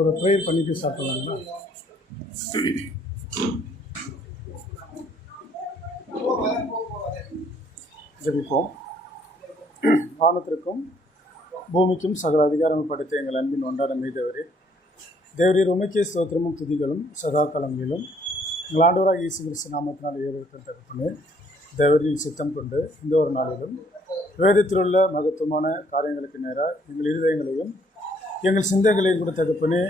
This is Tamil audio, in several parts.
ஒரு ப்ரேயர் பண்ணிட்டு சாப்பிடலாங்களா? ஜெபிப்போம். வானத்திற்கும் பூமிக்கும் சகல அதிகாரங்கள் படைத்த எங்கள் அன்பின் ஒன்றாட மீதவரே, தேவரீர் உமைக்கே ஸ்தோத்திரமும் துதிகளும் சதா காலங்களிலும் எங்கள் ஆண்டவராக இயேசு கிறிஸ்து நாமத்தினால் ஏற்பட்ட தகப்பனே, தேவரின் சித்தம் கொண்டு இந்த ஒரு நாளிலும் வேதத்தில் உள்ள மகத்துவமான காரியங்களுக்கு நேராக எங்கள் இருதயங்களையும் எங்கள் சிந்தைகளையும் கூட தகப்பனே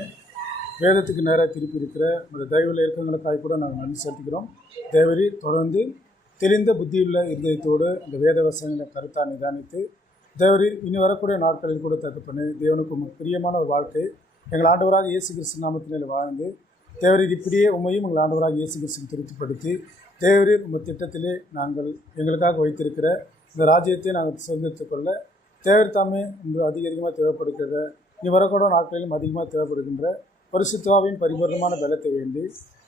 வேதத்துக்கு நேராக திருப்பி இருக்கிற அந்த தயவுள்ள இயக்கங்களுக்காக கூட நாங்கள் நன்றி செலுத்துகிறோம். தேவரீர் தொடர்ந்து தெரிந்த புத்தியுள்ள இருதயத்தோடு இந்த வேத வசனங்களை கருத்தாக நிதானித்து தேவரீர் இனி வரக்கூடிய நாட்களில் கூட தகப்பனே தேவனுக்கு பிரியமான ஒரு வாழ்க்கை எங்கள் ஆண்டவராக இயேசு கிறிஸ்து நாமத்தினால் வாழ்ந்து தேவரீர் இப்படியே உண்மையும் எங்கள் ஆண்டவராக இயேசு கிறிஸ்து திருப்திப்படுத்தி தேவரீர் உங்கள் திட்டத்திலே நாங்கள் எங்களுக்காக வைத்திருக்கிற இந்த ராஜ்யத்தை நாங்கள் சுதந்திரத்துக் கொள்ள தேவர் தாமே இன்று அதிகமாக தேவைப்படுகிற இனி வரக்கூட நாட்களிலும் அதிகமாக தேவைப்படுகின்ற பரிசுத்தாவின் பரிபூர்ணமான பலத்தை வேண்டி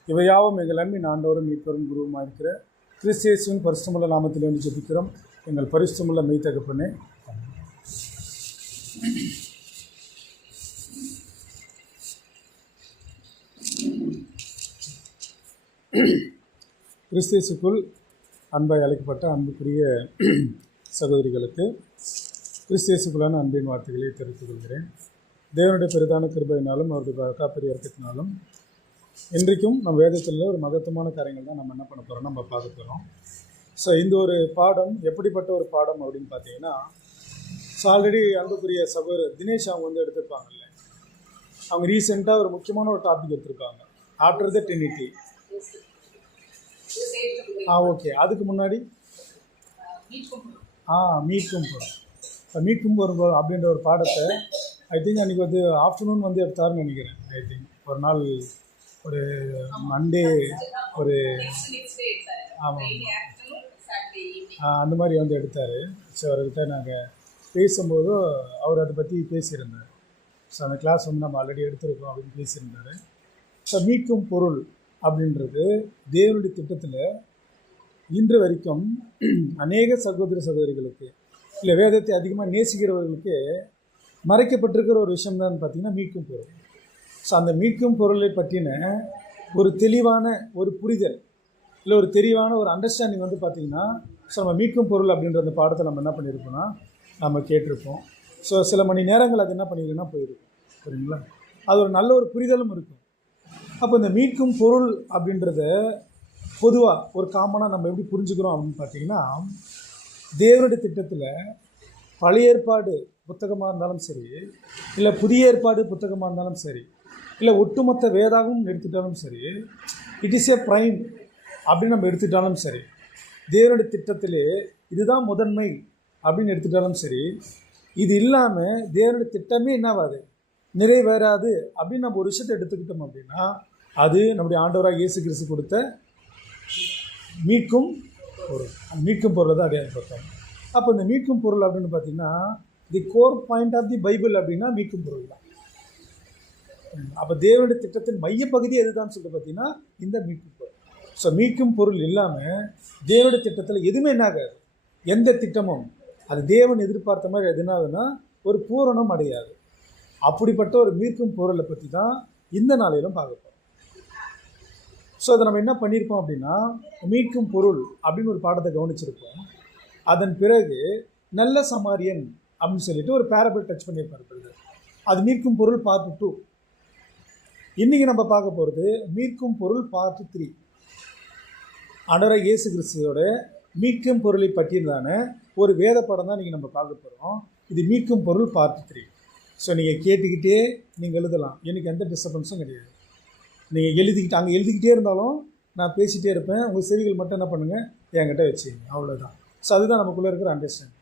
இவையாவும் எங்கள் அன்பின் ஆண்டவரும் மீட்பரும் குருவுமாக இருக்கிற கிறிஸ்து இயேசுவின் பரிசுத்தமுள்ள நாமத்தில் வேண்டி ஜெபிக்கிறோம். எங்கள் பரிசுத்தமுள்ள மெய் தகப்பனே. கிறிஸ்து இயேசுக்குள் அன்பாய் அழைக்கப்பட்ட அன்புக்குரிய சகோதரிகளுக்கு கிறிஸ்து இயேசுக்குள்ளான அன்பின் வார்த்தைகளை தெரிவித்துக் கொள்கிறேன். தேவனுடைய பெரிதான கிருபையினாலும் அவருடைய காப்பரிய இறக்கத்தினாலும் இன்றைக்கும் நம்ம வேதத்தில் ஒரு மகத்துவமான காரியங்கள் தான் நம்ம என்ன பண்ண போகிறோம், நம்ம பார்க்க போகிறோம். ஸோ இந்த ஒரு பாடம் எப்படிப்பட்ட ஒரு பாடம் அப்படின்னு பார்த்தீங்கன்னா, ஸோ ஆல்ரெடி அன்புக்குரிய சகோதரர் தினேஷ் அவங்க வந்து எடுத்திருப்பாங்கல்ல, அவங்க ரீசெண்டாக ஒரு முக்கியமான ஒரு டாபிக் எடுத்திருக்காங்க, ஆஃப்டர் த ட்ரினிட்டி. ஓகே, அதுக்கு முன்னாடி மீட்கும் போகிறோம். மீட்கும் போகிறோம் அப்படின்ற ஒரு பாடத்தை ஐ திங்க் அன்றைக்கி வந்து ஆஃப்டர்நூன் வந்து எடுத்தாருன்னு நினைக்கிறேன். ஐ திங்க் ஒரு நாள் ஒரு மண்டே ஒரு ஆமாம் அந்த மாதிரி வந்து எடுத்தார். ஸோ அவர்கிட்ட நாங்கள் பேசும்போது அவர் அதை பற்றி பேசியிருந்தார். ஸோ அந்த கிளாஸ் வந்து நம்ம ஆல்ரெடி எடுத்திருக்கோம் அப்படின்னு பேசியிருந்தார். ஸோ மீட்கும் பொருள் அப்படின்றது தேவனுடைய திட்டத்தில் இன்று வரைக்கும் அநேக சகோதர சகோதரிகளுக்கு இல்லை வேதத்தை அதிகமாக நேசிக்கிறவர்களுக்கு மறைக்கப்பட்டிருக்கிற ஒரு விஷயம் தான் பார்த்திங்கன்னா மீட்கும் பொருள். ஸோ அந்த மீட்கும் பொருளை பற்றின ஒரு தெளிவான ஒரு புரிதல் இல்லை ஒரு தெளிவான ஒரு அண்டர்ஸ்டாண்டிங் வந்து பார்த்திங்கன்னா, ஸோ நம்ம மீட்கும் பொருள் அப்படின்ற அந்த பாடத்தை நம்ம என்ன பண்ணியிருப்போம்னா நம்ம கேட்டிருப்போம். ஸோ சில மணி நேரங்கள் அது என்ன பண்ணியிருக்குன்னா போயிருக்கும், சரிங்களா? அது ஒரு நல்ல ஒரு புரிதலும் இருக்கும். அப்போ இந்த மீட்கும் பொருள் அப்படின்றத பொதுவாக ஒரு காமனாக நம்ம எப்படி புரிஞ்சுக்கிறோம் அப்படின்னு பார்த்திங்கன்னா, தேவனுடைய திட்டத்தில் பழைய ஏற்பாடு புத்தகமாக இருந்தாலும் சரி, இல்லை புதிய ஏற்பாடு புத்தகமாக இருந்தாலும் சரி, இல்லை ஒட்டுமொத்த வேதாகவும் எடுத்துட்டாலும் சரி, இட் இஸ் ஏ ப்ரைம் அப்படின்னு நம்ம எடுத்துட்டாலும் சரி, தேவனுடைய திட்டத்திலே இதுதான் முதன்மை அப்படின்னு எடுத்துட்டாலும் சரி, இது இல்லாமல் தேவனுடைய திட்டமே என்னாவாது, நிறைவேறாது அப்படின்னு நம்ம ஒரு விஷயத்தை எடுத்துக்கிட்டோம் அப்படின்னா அது நம்முடைய ஆண்டவராக இயேசு கிறிஸ்து கொடுத்த மீட்கும் பொருள். மீட்கும் பொருளை தான் அடையாளப்படுத்தும். அப்போ இந்த மீட்கும் பொருள் அப்படின்னு பார்த்திங்கன்னா the core point of the Bible அப்படின்னா மீட்கும் பொருள் தான். அப்போ தேவனுடைய திட்டத்தின் மையப்பகுதி எதுதான் சொல்லிட்டு பார்த்தீங்கன்னா இந்த மீட்கும் பொருள். ஸோ மீட்கும் பொருள் இல்லாமல் தேவனுடைய திட்டத்தில் எதுவுமே என்னாகாது, எந்த திட்டமும் அது தேவன் எதிர்பார்த்த மாதிரி எதுனாதுன்னா ஒரு பூரணம் அடையாது. அப்படிப்பட்ட ஒரு மீட்கும் பொருளை பற்றி தான் இந்த நாளிலும் பார்க்க போகிறோம். ஸோ அதை நம்ம என்ன பண்ணியிருப்போம் அப்படின்னா, மீட்கும் பொருள் அப்படின்னு ஒரு பாடத்தை கவனிச்சிருப்போம். அதன் பிறகு நல்ல சமாரியன் அப்படின்னு சொல்லிட்டு ஒரு பேரபிள் டச் பண்ணியிருப்பார். அது மீட்கும் பொருள் பார்ட் 2. இன்றைக்கி நம்ம பார்க்க போகிறது மீட்கும் பொருள் பார்ட் 3. ஆண்டவராகிய இயேசு கிறிஸ்துவோட மீட்கும் பொருளை பற்றியதான ஒரு வேத படம் தான் நீங்கள் நம்ம பார்க்க போகிறோம். இது மீட்கும் பொருள் பார்ட் 3. ஸோ நீங்கள் கேட்டுக்கிட்டே நீங்கள் எழுதலாம், எனக்கு எந்த டிஸ்டர்பன்ஸும் கிடையாது. நீங்கள் அங்கே எழுதிக்கிட்டே இருந்தாலும் நான் பேசிகிட்டே இருப்பேன், உங்கள் செவிகள் மட்டும் என்ன பண்ணுங்கள் என்கிட்ட வச்சுங்க, அவ்வளோதான். ஸோ அதுதான் நமக்குள்ளே இருக்கிற அண்டர்ஸ்டாண்டிங்.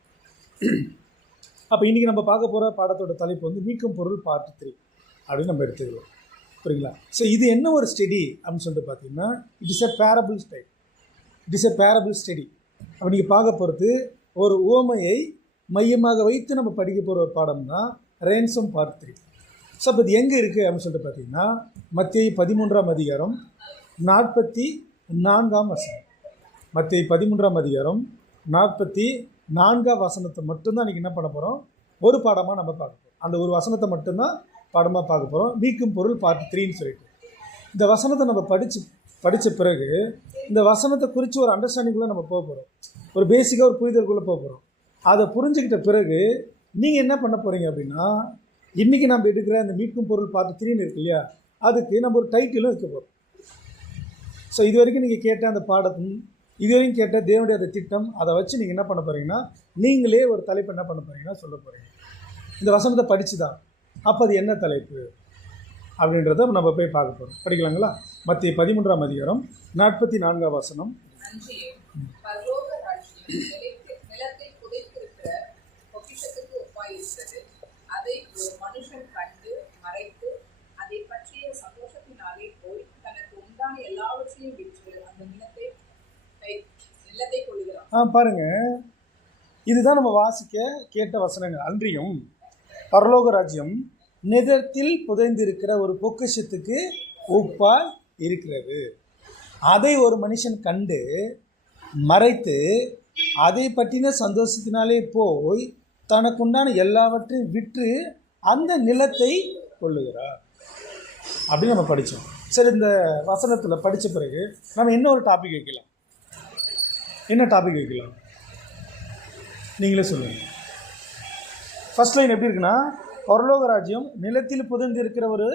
அப்போ இன்றைக்கி நம்ம பார்க்க போகிற பாடத்தோட தலைப்பு வந்து மீட்கும் பொருள் பார்ட் 3 அப்படின்னு நம்ம எடுத்துக்கிறோம், புரியுங்களா? ஸோ இது என்ன ஒரு ஸ்டடி அப்படின்னு சொல்லிட்டு பார்த்தீங்கன்னா, it is a parable style. It is a parable study. அப்போ நீங்கள் பார்க்க போகிறது ஒரு உவமையை மையமாக வைத்து நம்ம படிக்க போகிற ஒரு பாடம் தான் ரேன்சம் பார்ட் 3. ஸோ அப்போ இது எங்கே இருக்குது அப்படின்னு சொல்லிட்டு பார்த்தீங்கன்னா, மத்தேயு 13ஆம் அதிகாரம் 44ஆம் வசனம். மத்தேயு 13ஆம் அதிகாரம் 44 4ஆம் வசனத்தை மட்டும்தான் இன்றைக்கி என்ன பண்ண போகிறோம், ஒரு பாடமாக நம்ம பார்க்க போகிறோம். அந்த ஒரு வசனத்தை மட்டும்தான் பாடமாக பார்க்க போகிறோம். மீட்கும் பொருள் பார்ட் 3ன்னு சொல்லிட்டு இந்த வசனத்தை நம்ம படித்த பிறகு இந்த வசனத்தை குறித்து ஒரு அண்டர்ஸ்டாண்டிங்குள்ளே நம்ம போக போகிறோம். ஒரு பேசிக்காக ஒரு புரிதலுக்குள்ளே போக போகிறோம். அதை புரிஞ்சுக்கிட்ட பிறகு நீங்கள் என்ன பண்ண போகிறீங்க அப்படின்னா, இன்றைக்கி நம்ம எடுக்கிற அந்த மீட்கும் பொருள் பார்ட் 3ன்னு இருக்கு இல்லையா, அதுக்கு நம்ம ஒரு டைட்டிலும் வைக்க போகிறோம். ஸோ இது வரைக்கும் நீங்கள் கேட்ட அந்த பாடத்தும் இது வரைக்கும் கேட்ட தேவனுடைய அந்த திட்டம், அதை வச்சு நீங்கள் என்ன பண்ண போகிறீங்கன்னா, நீங்களே ஒரு தலைப்பு என்ன பண்ண போகிறீங்கன்னா சொல்ல போகிறீங்க. இந்த வசனத்தை படித்து தான் அப்போ அது என்ன தலைப்பு அப்படின்றத நம்ம போய் பார்க்க போகிறோம். படிக்கலாங்களா? மத்திய 13ஆம் அதிகாரம் 44ஆம் வசனம். பாருங்க, இதுதான் நம்ம வாசிக்க கேட்ட வசனங்கள். அன்றியும் பரலோக ராஜ்யம் நிலத்தில் புதைந்திருக்கிற ஒரு பொக்கிஷத்துக்கு ஒப்பாய் இருக்கிறது. அதை ஒரு மனுஷன் கண்டு மறைத்து அதை பற்றின சந்தோஷத்தினாலே போய் தனக்குண்டான எல்லாவற்றையும் விற்று அந்த நிலத்தை கொள்ளுகிறார் அப்படின்னு நம்ம படித்தோம். சரி, இந்த வசனத்தில் படித்த பிறகு நம்ம இன்னொரு டாபிக் வைக்கலாம். என்ன டாபிக் வைக்கலாம் நீங்களே சொல்லுங்கள். ஃபர்ஸ்ட் லைன் எப்படி இருக்குன்னா, பரலோக ராஜ்யம் நிலத்தில் புதைந்து இருக்கிற ஒரு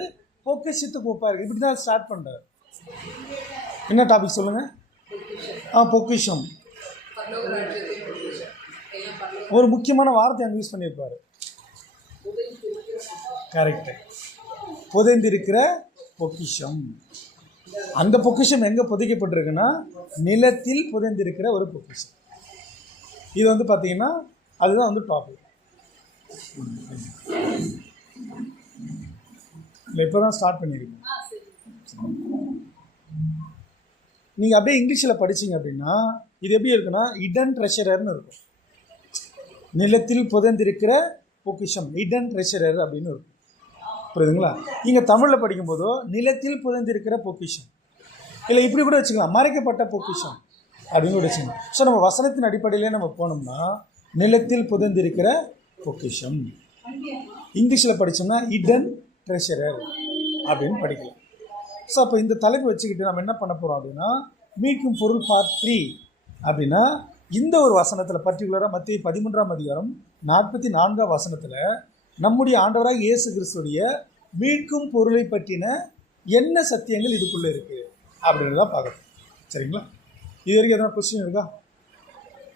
பொக்கிஷத்துக்கு ஒப்பா இருக்குது. இப்படி தான் ஸ்டார்ட் பண்ணுறாரு. என்ன டாபிக் சொல்லுங்கள்? பொக்கிஷம். ஒரு முக்கியமான வார்த்தை அங்கே யூஸ் பண்ணியிருப்பார். கரெக்டு. புதைந்திருக்கிற பொக்கிஷம். அந்த பொக்கிஷம் எங்கே புதைக்கப்பட்டிருக்குன்னா, நிலத்தில் புதைந்திருக்கிற ஒரு பொக்கிஷம். இது வந்து பார்த்தீங்கன்னா அதுதான் வந்து டாபிக். இல்லை, இப்போ தான் ஸ்டார்ட் பண்ணியிருக்கேன். நீங்கள் அப்படியே இங்கிலீஷில் படிச்சிங்க அப்படின்னா இது எப்படி இருக்குன்னா, இடன் ட்ரெஷரர்னு இருக்கும். நிலத்தில் புதைந்திருக்கிற பொக்கிஷம், இடன் ட்ரெஷரர் அப்படின்னு இருக்கும். புரியுதுங்களா? நீங்கள் தமிழில் படிக்கும்போதோ நிலத்தில் புதைந்திருக்கிற பொக்கிஷம், இல்லை இப்படி கூட வச்சுக்கலாம், மறைக்கப்பட்ட பொக்கிஷம் அப்படின்னு கூட வச்சுக்கலாம். ஸோ நம்ம வசனத்தின் அடிப்படையிலே நம்ம போனோம்னா நிலத்தில் புதைந்திருக்கிற பொக்கிஷம், இங்கிலீஷில் படித்தோம்னா இடன் ட்ரெஷரர் அப்படின்னு படிக்கலாம். ஸோ அப்போ இந்த தலைப்பு வச்சுக்கிட்டு நம்ம என்ன பண்ண போகிறோம் அப்படின்னா, மீட்கும் பொருள் பார்ட் 3 அப்படின்னா இந்த ஒரு வசனத்தில் பர்டிகுலராக மத்திய 13ஆம் அதிகாரம் 44ஆம் வசனத்தில் நம்முடைய ஆண்டவராக இயேசு கிறிஸ்துடைய மீட்கும் பொருளை பற்றின என்ன சத்தியங்கள் இதுக்குள்ளே இருக்குது அப்படின்றதான் பார்க்கணும். சரிங்களா? இது வரைக்கும் எதனா கொஸ்டின் இருக்கா?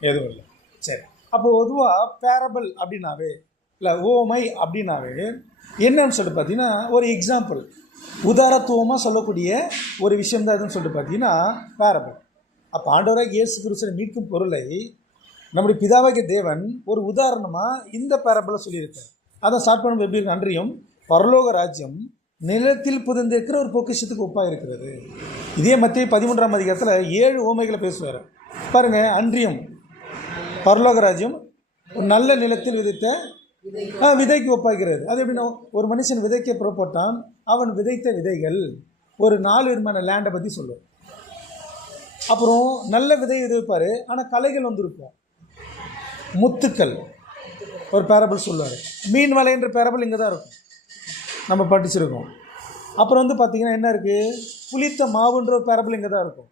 எதுவும் இல்லை. சரி, அப்போ பொதுவாக பேரபிள் அப்படின்னாவே இல்லை ஓமை அப்படின்னாவே என்னன்னு சொல்லிட்டு பார்த்தீங்கன்னா ஒரு எக்ஸாம்பிள், உதாரத்துவமாக சொல்லக்கூடிய ஒரு விஷயம் தான் எதுன்னு சொல்லிட்டு பார்த்தீங்கன்னா பேரபிள். அப்போ ஆண்டவராக இயேசு கிறிஸ்துவை மீட்கும் பொருளை நம்முடைய பிதாவாகிய தேவன் ஒரு உதாரணமாக இந்த பேரபிளை சொல்லியிருக்கார். அதை ஸ்டார்ட் பண்ணும்போது எப்படி இருக்கு? அன்றியும் பரலோக ராஜ்யம் நிலத்தில் புதைந்திருக்கிற ஒரு பொக்கிஷத்துக்கு ஒப்பாக இருக்கிறது. இதே மத்திய 13ஆம் அதிகாரத்தில் 7 ஓமைகளை பேசுவார் பாருங்க. அன்றியும் பரலோக ராஜ்யம் ஒரு நல்ல நிலத்தில் விதைத்த விதைக்கு ஒப்பாகிறது. அது எப்படின்னா, ஒரு மனுஷன் விதைக்க புறப்பட்டான், அவன் விதைத்த விதைகள் ஒரு 4 விதமான லேண்டை பற்றி சொல்லுவார். அப்புறம் நல்ல விதை விதைப்பார், ஆனால் களைகள் வந்துருக்கும். முத்துக்கள் ஒரு பேரபிள் சொல்லுவார். மீன் வலைன்ற பேரபிள் இங்கே தான் இருக்கும், நம்ம படிச்சிருக்கோம். அப்புறம் வந்து பார்த்திங்கன்னா என்ன இருக்குது, புளித்த மாவுன்ற ஒரு பேரபிள் இங்கே தான் இருக்கும்.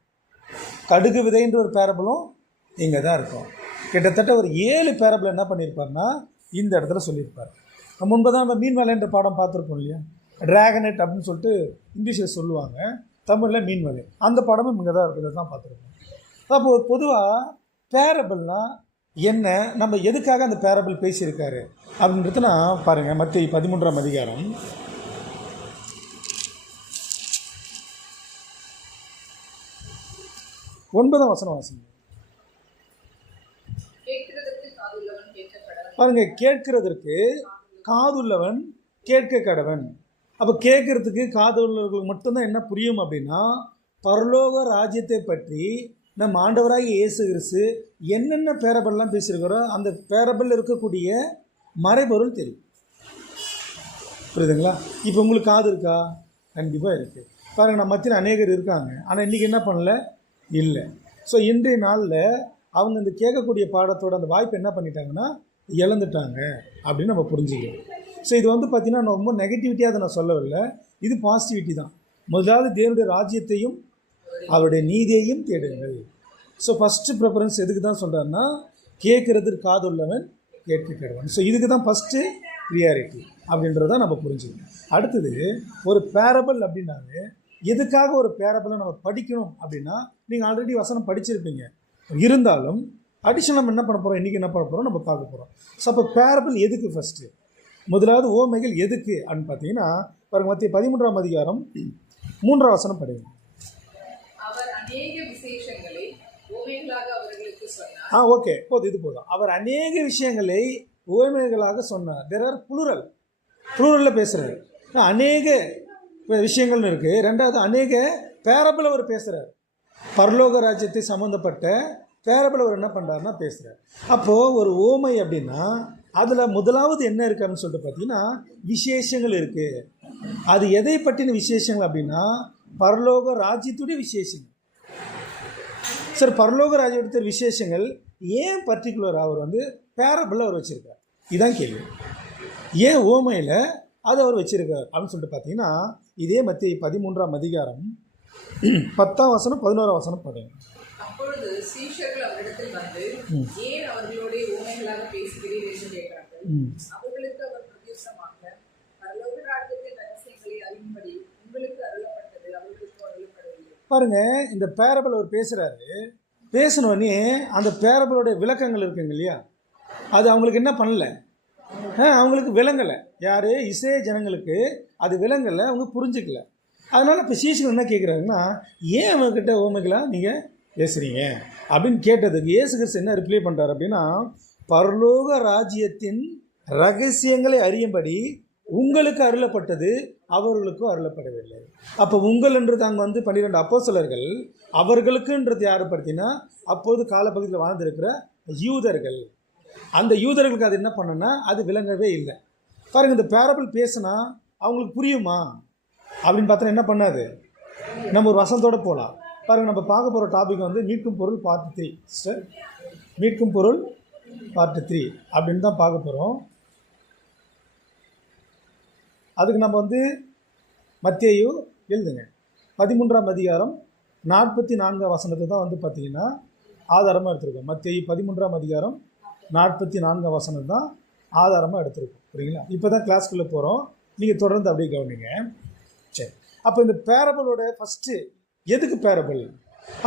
கடுகு விதைன்ற ஒரு பேரபிளும் இங்கே தான் இருக்கும். கிட்டத்தட்ட ஒரு 7 பேரபிள் என்ன பண்ணியிருப்பார்னா இந்த இடத்துல சொல்லியிருப்பார். முன்பு தான் நம்ம மீன் வலைன்ற பாடம் பார்த்துருப்போம் இல்லையா, ட்ராகனெட் அப்படின்னு சொல்லிட்டு இங்கிலீஷில் சொல்லுவாங்க, தமிழில் மீன் வலை. அந்த பாடமும் இங்கே தான் இருக்குது, தான் பார்த்துருப்போம். அப்போது பொதுவாக பேரபிள்னால் என்ன, நம்ம எதுக்காக அந்த பேரபிள் பேசியிருக்காரு அப்படின்றதுனா பாருங்கள். மத்திய 13ஆம் அதிகாரம் 9ஆம் வசனம் வாசிங்க. பாருங்க, கேட்கிறதற்கு காதுள்ளவன் கேட்க கடவன். அப்போ கேட்கறதுக்கு காது உள்ளவர்களுக்கு மட்டும்தான் என்ன புரியும் அப்படின்னா, பரலோக ராஜ்யத்தை பற்றி நம்ம ஆண்டவராகி இயேசு கிறிஸ்து என்னென்ன பேரபிள்லாம் பேசியிருக்கிறோ அந்த பேரபிள் இருக்கக்கூடிய மறைபொருள் தெரியும். புரியுதுங்களா? இப்போ உங்களுக்கு காது இருக்கா? கண்டிப்பாக இருக்குது. பாருங்கள், நம்ம மத்தியில் அநேகர் இருக்காங்க, ஆனால் இன்றைக்கி என்ன பண்ணல, இல்லை. ஸோ இன்றைய நாளில் அவங்க இந்த கேட்கக்கூடிய பாடத்தோட அந்த வாய்ப்பு என்ன பண்ணிட்டாங்கன்னா இழந்துட்டாங்க அப்படின்னு நம்ம புரிஞ்சுக்கலாம். ஸோ இது வந்து பார்த்திங்கன்னா ரொம்ப நெகட்டிவிட்டியாக அதை நான் சொல்லவில்லை, இது பாசிட்டிவிட்டி தான். முதலாவது தேவனுடைய ராஜ்யத்தையும் அவருடைய நீதியையும் தேடுங்கள். ஸோ ஃபஸ்ட்டு ப்ரிஃபரன்ஸ் எதுக்கு தான் சொல்கிறாருன்னா, கேட்குறதுக்கு காதுள்ளவன் கேட்க கேடுவான். ஸோ இதுக்கு தான் ஃபஸ்ட்டு ப்ரியாரிட்டி அப்படின்றத நம்ம புரிஞ்சுக்கணும். அடுத்தது ஒரு பேரபிள் அப்படின்னாலே எதுக்காக ஒரு பேரபிளை நம்ம படிக்கணும் அப்படின்னா, நீங்கள் ஆல்ரெடி வசனம் படிச்சிருப்பீங்க, இருந்தாலும் அடிஷனல் நம்ம என்ன பண்ண போகிறோம், இன்றைக்கி என்ன பண்ண போகிறோம் நம்ம பார்க்க போகிறோம். ஸோ அப்போ பேரபிள் எதுக்கு ஃபஸ்ட்டு, முதலாவது ஓமைகள் எதுக்கு அப்படின்னு பார்த்தீங்கன்னா பாருங்க, மத்திய 13ஆம் அதிகாரம் 3ஆம் வசனம் படிங்க. ஓகே போதும், இது போதும். அவர் அநேக விஷயங்களை ஓமைகளாக சொன்னார். தேர் ஆர் ப்ளூரலில் பேசுகிறார். அநேக விஷயங்கள்னு இருக்குது. ரெண்டாவது அநேக பேரபிள் அவர் பேசுகிறார். பரலோக ராஜ்யத்தை சம்மந்தப்பட்ட பேரபிள் அவர் என்ன பண்ணுறாருன்னா பேசுகிறார். அப்போது ஒரு ஓமை அப்படின்னா அதில் முதலாவது என்ன இருக்குது அப்படின்னு சொல்லிட்டு பார்த்தீங்கன்னா விசேஷங்கள் இருக்குது. அது எதை பற்றின விசேஷங்கள் அப்படின்னா பரலோக ராஜ்யத்துடைய விசேஷங்கள். சார், பரலோக ராஜ்யத்துடைய விசேஷங்கள் ஏன் பர்டிகுலராக அவர் வந்து பேரபிள் அவர் வச்சுருக்கார், இதுதான் கேள்வி. ஏன் ஓமையில் அது அவர் வச்சுருக்கார் அப்படின்னு சொல்லிட்டு பார்த்தீங்கன்னா இதே மத்திய 13ஆம் அதிகாரம் 10ஆம் வசனம் 11ஆம் வசனம் படிங்க. அப்பொழுது சீஷர்கள் அவரிடத்தில் வந்து, ஏன் அவர்களோட ஓமைகளாக பேசுகிறீர் என்று கேட்டார்கள். அவர்களுக்கு அவர் பிரத்யுத்தரமாக, பரலோக ராஜ்யத்தின் ரகசியங்களை அறியும்படி உங்களுக்கு அருளப்பட்டது, அவர்களுக்கு அருளப்படவில்லை. பாருங்க, இந்த பேரபிள் அவர் பேசுகிறாரு. பேசினோடனே அந்த பேரபிளோடைய விளக்கங்கள் இருக்குங்க இல்லையா, அது அவங்களுக்கு என்ன பண்ணல, அவங்களுக்கு விளங்கலை. யார், இஸ்ரேல் ஜனங்களுக்கு அது விளங்கலை, அவங்க புரிஞ்சுக்கல. அதனால் இப்போ சீஷர்கள் என்ன கேட்குறாங்கன்னா, ஏன் அவங்கக்கிட்ட ஓமைகளாக நீங்கள் பேசுகிறீங்க அப்படின்னு கேட்டதுக்கு இயேசு கிறிஸ்து என்ன ரிப்ளை பண்ணுறாரு அப்படின்னா, பரலோக ராஜ்யத்தின் ரகசியங்களை அறியும்படி உங்களுக்கு அருளப்பட்டது, அவர்களுக்கும் அருளப்படவில்லை. அப்போ உங்கள்ன்றது அங்கே வந்து 12 அப்போஸ்தலர்கள், அவர்களுக்குன்றது யார் பார்த்தீங்கன்னா அப்போது காலப்பகுதியில் வாழ்ந்திருக்கிற யூதர்கள். அந்த யூதர்களுக்கு அது என்ன பண்ணுன்னா அது விளங்கவே இல்லை. பாருங்கள், இந்த பேரபிள் பேசுனா அவங்களுக்கு புரியுமா அப்படின்னு பார்த்தா என்ன பண்ணாது. நம்ம ஒரு வசனத்தோடு போகலாம். பாருங்கள், நம்ம பார்க்க போகிற டாபிக் வந்து மீட்கும் பொருள் பார்ட் 3. சிஸ்டர், மீட்கும் பொருள் பார்ட் 3 அப்படின்னு தான் பார்க்க போகிறோம். அதுக்கு நம்ம வந்து மத்தேயு எழுதுங்க 13ஆம் அதிகாரம் 44ஆம் வசனத்தை தான் வந்து பார்த்திங்கன்னா ஆதாரமாக எடுத்திருக்கோம். மத்தேயு 13ஆம் அதிகாரம் 44ஆம் வசனம் தான் ஆதாரமாக எடுத்திருக்கோம். சரிங்களா? இப்போ தான் கிளாஸ்க்குள்ளே போகிறோம், நீங்கள் தொடர்ந்து அப்படியே கவனிங்க. சரி, அப்போ இந்த பேரபிளோட ஃபஸ்ட்டு எதுக்கு பேரபிள்,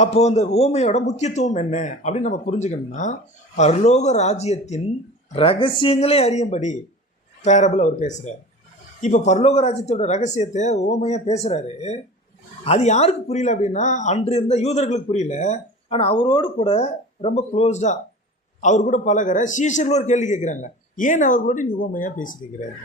அப்போது அந்த ஓமையோட முக்கியத்துவம் என்ன அப்படின்னு நம்ம புரிஞ்சுக்கணும்னா, பரலோக ராஜ்யத்தின் ரகசியங்களே அறியும்படி பேரபிள் அவர் பேசுகிறார். இப்போ பரலோக ராஜ்யத்தோட ரகசியத்தை ஓமையாக பேசுகிறாரு. அது யாருக்கு புரியல அப்படின்னா, அன்று இருந்த யூதர்களுக்கு புரியல. ஆனால் அவரோடு கூட ரொம்ப க்ளோஸ்டாக அவர் கூட பழகிற சீஷர்கள் ஒரு கேள்வி கேட்குறாங்க, ஏன் அவர்களோடு நீ ஓமையாக பேசியிருக்கிறார்.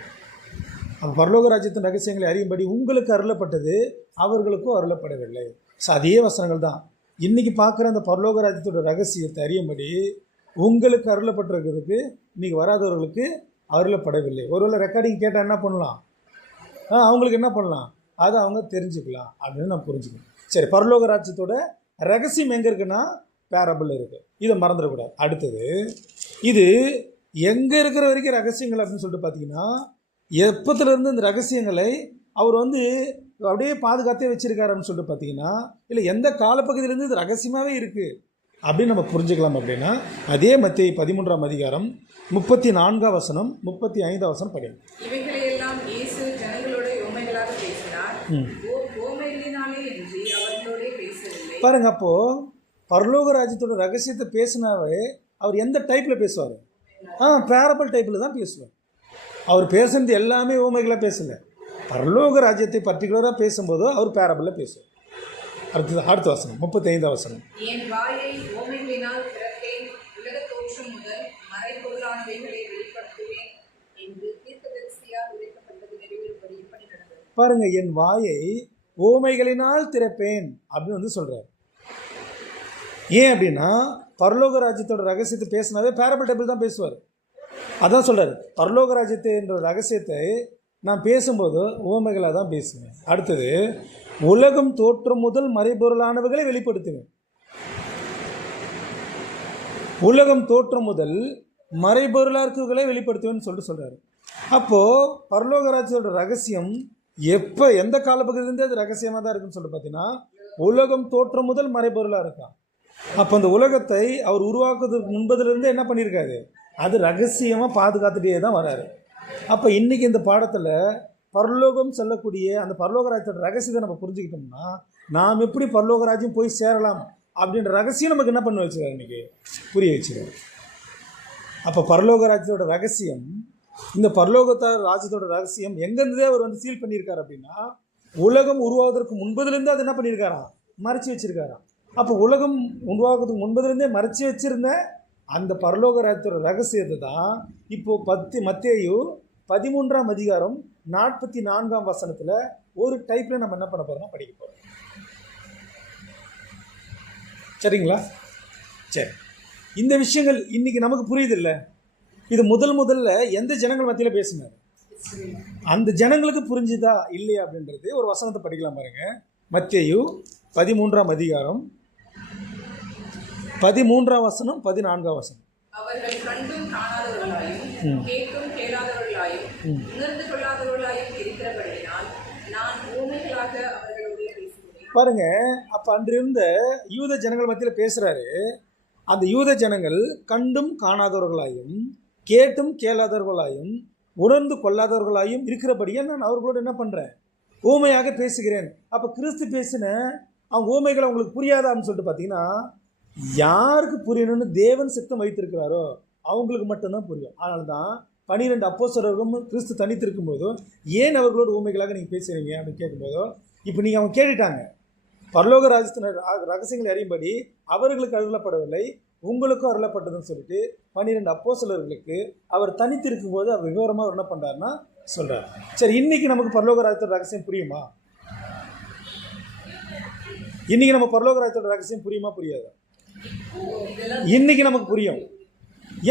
அப்போ பரலோக ராஜ்யத்தின் ரகசியங்களை அறியும்படி உங்களுக்கு அருளப்பட்டது, அவர்களுக்கும் அருளப்படவில்லை. ஸோ அதே வசனங்கள் தான் இன்றைக்கி பார்க்குற அந்த பரலோக ராஜ்யத்தோட ரகசியத்தை அறியும்படி உங்களுக்கு அருளப்பட்டிருக்கிறதுக்கு இன்றைக்கி வராதவர்களுக்கு அருளப்படவில்லை. ஒருவேளை ரெக்கார்டிங் கேட்டால் என்ன பண்ணலாம், அவங்களுக்கு என்ன பண்ணலாம், அதை அவங்க தெரிஞ்சுக்கலாம் அப்படின்னு நான் புரிஞ்சுக்கணும். சரி, பரலோக ராஜ்யத்தோட ரகசியம் எங்கே இருக்குன்னா பேரபிள் இருக்குது, இதை மறந்துடக்கூடாது. அடுத்தது, இது எங்கே இருக்கிற வரைக்கும் ரகசியங்கள் அப்படின்னு சொல்லிட்டு பார்த்தீங்கன்னா, எப்பத்துலேருந்து இந்த ரகசியங்களை அவர் வந்து அப்படியே பாதுகாத்தே வச்சுருக்காரு அப்படின்னு சொல்லிட்டு பார்த்தீங்கன்னா, இல்லை எந்த காலப்பகுதியிலேருந்து இது ரகசியமாகவே இருக்குது அப்படின்னு நம்ம புரிஞ்சுக்கலாம். அப்படின்னா அதே மத்தேயு 13ஆம் அதிகாரம் 34ஆம் வசனம் 35ஆம் வசனம் படிங்க. இவைகளையெல்லாம் இயேசு ஜனங்களோட ஓமைகளாக பேசினார், ஓமைகளினாலே அன்றி அவர்களோடே பேசவில்லை. பாருங்க, அப்போது பரலோக ராஜ்யத்தோட ரகசியத்தை பேசினாவே அவர் எந்த டைப்பில் பேசுவார், பேரபிள் டைப்பில் தான் பேசுவார். அவர் பேசுனது எல்லாமே ஓமைகளாக பேசலை. பரலோக ராஜ்யத்தை பர்டிகுலராக பேசும்போதோ அவர் பேரபிளில் பேசுவார். அடுத்த வசனம் 35ஆம் வசனம். என் வாயை ஓமைகளினால் திறப்பேன், உலக தோற்றம் முதல் மறைபொருளானவைகளை வெளிப்படுத்துவேன் என்று தீர்க்கதரிசியால் உரைக்கப்பட்டது நிறைவேறும்படி இப்படி நடந்தது. பாருங்க, என் வாயை ஓமைகளினால் திறப்பேன் அப்படின்னு வந்து சொல்றாரு. ஏன் அப்படின்னா பரலோக ராஜ்யத்தோட ரகசியத்தை பேசினாவே பேரபிள் டைப்பில் தான் பேசுவார். அதான் சொல்றாரு, பரலோக ராஜ்யத்தை என்ற ரகசியத்தை நான் பேசும்போது ஓமைகளாக தான் பேசுவேன். அடுத்தது, உலகம் தோற்றம் முதல் மறைபொருளானவைகளை வெளிப்படுத்துவேன். உலகம் தோற்றம் முதல் மறைபொருளாக்குகளை வெளிப்படுத்துவேன்னு சொல்கிறாரு. அப்போது பரலோக ராஜ்யத்தோட ரகசியம் எப்போ எந்த காலப்பகுதியிலேருந்து அது ரகசியமாக தான் இருக்குன்னு சொல்லிட்டு பார்த்தீங்கன்னா உலகம் தோற்றம் முதல் மறைபொருளாக இருக்கான். அப்போ அந்த உலகத்தை அவர் உருவாக்குவதற்கு முன்பதிலிருந்து என்ன பண்ணியிருக்காரு, அது ரகசியமாக பாதுகாத்துட்டே தான் வராரு. அப்போ இன்றைக்கி இந்த பாடத்தில் பரலோகம் சொல்லக்கூடிய அந்த பரலோக ராஜ்யத்தோட ரகசியத்தை நம்ம புரிஞ்சுக்கிட்டோம்னா நாம் எப்படி பரலோக ராஜ்யம் போய் சேரலாம் அப்படின்ற ரகசியம் நமக்கு என்ன பண்ண வச்சுருக்காரு, இன்றைக்கி புரிய வச்சுருக்காரு. அப்போ பரலோக ராஜ்யத்தோட ரகசியம், இந்த ராஜ்யத்தோட ரகசியம் எங்கேருந்தே அவர் வந்து சீல் பண்ணியிருக்காரு அப்படின்னா உலகம் உருவாவதற்கு முன்பதிலிருந்து அது என்ன பண்ணியிருக்காராம், மறைச்சி வச்சிருக்காராம். அப்போ உலகம் உருவாகிறதுக்கு முன்பதிலிருந்தே மறைச்சி வச்சிருந்த அந்த பரலோக ராஜ்யத்தோட ரகசியத்தை தான் இப்போது மத்தேயு 13ஆம் அதிகாரம் 44ஆம் வசனத்தில் ஒரு டைப்பில் நம்ம என்ன பண்ண போகிறோம்னா படிக்க போகிறோம். சரிங்களா? சரி, இந்த விஷயங்கள் இன்றைக்கி நமக்கு புரியுதில்ல. இது முதல்ல எந்த ஜனங்கள் மத்தியில் பேசினார், அந்த ஜனங்களுக்கு புரிஞ்சுதா இல்லையா அப்படின்றது ஒரு வசனத்தை படிக்கலாம் பாருங்க. மத்தேயு 13ஆம் அதிகாரம் 13ஆம் வசனம் 14ஆம் வசனம். அவர்கள் கண்டும் காணாதவர்களாயும் கேட்டும் கேளாதவர்களாயும் உணர்ந்து கொள்ளாதவர்களாயும் இருக்கிறபடியினால் நான் ஊமைகளாக அவர்களுடைய பேசுகிறேன். பாருங்க, அப்போ அன்று இருந்த யூத ஜனங்கள் மத்தியில் பேசுகிறாரு. அந்த யூத ஜனங்கள் கண்டும் காணாதவர்களாயும் கேட்டும் கேளாதவர்களாயும் உணர்ந்து கொள்ளாதவர்களாயும் இருக்கிறபடியே நான் அவர்களோடு என்ன பண்ணுறேன், ஊமையாக பேசுகிறேன். அப்போ கிறிஸ்து பேசின அவங்க ஊமைகளை அவங்களுக்கு புரியாதான்னு சொல்லிட்டு பார்த்தீங்கன்னா யாருக்கு புரியணும்னு தேவன் சித்தம் வைத்திருக்கிறாரோ அவங்களுக்கு மட்டும்தான் புரியும். அதனால தான் 12 அப்போஸ்தலர்களும் கிறிஸ்து தனித்திருக்கும் போதும் ஏன் அவர்களோட ஊமைகளாக நீங்கள் பேசுகிறீங்க அப்படின்னு கேட்கும்போதோ, இப்போ நீங்கள் அவங்க கேட்டுட்டாங்க பரலோக ராஜ்யத்தின் ரகசியங்களை அறியும்படி அவர்களுக்கு அருளப்படவில்லை உங்களுக்கும் அருளப்பட்டதுன்னு சொல்லிட்டு 12 அப்போஸ்தலர்களுக்கு அவர் தனித்திருக்கும் போது அவர் விவரமாக அவர் என்ன பண்ணுறாருன்னா சொல்கிறார். சரி, இன்றைக்கி நமக்கு பரலோக ராஜ்யத்தோட ரகசியம் புரியுமா? இன்றைக்கி நம்ம பரலோக ராஜ்யத்தோட ரகசியம் புரியுமா புரியாதா? இன்றைக்கி நமக்கு புரியும்.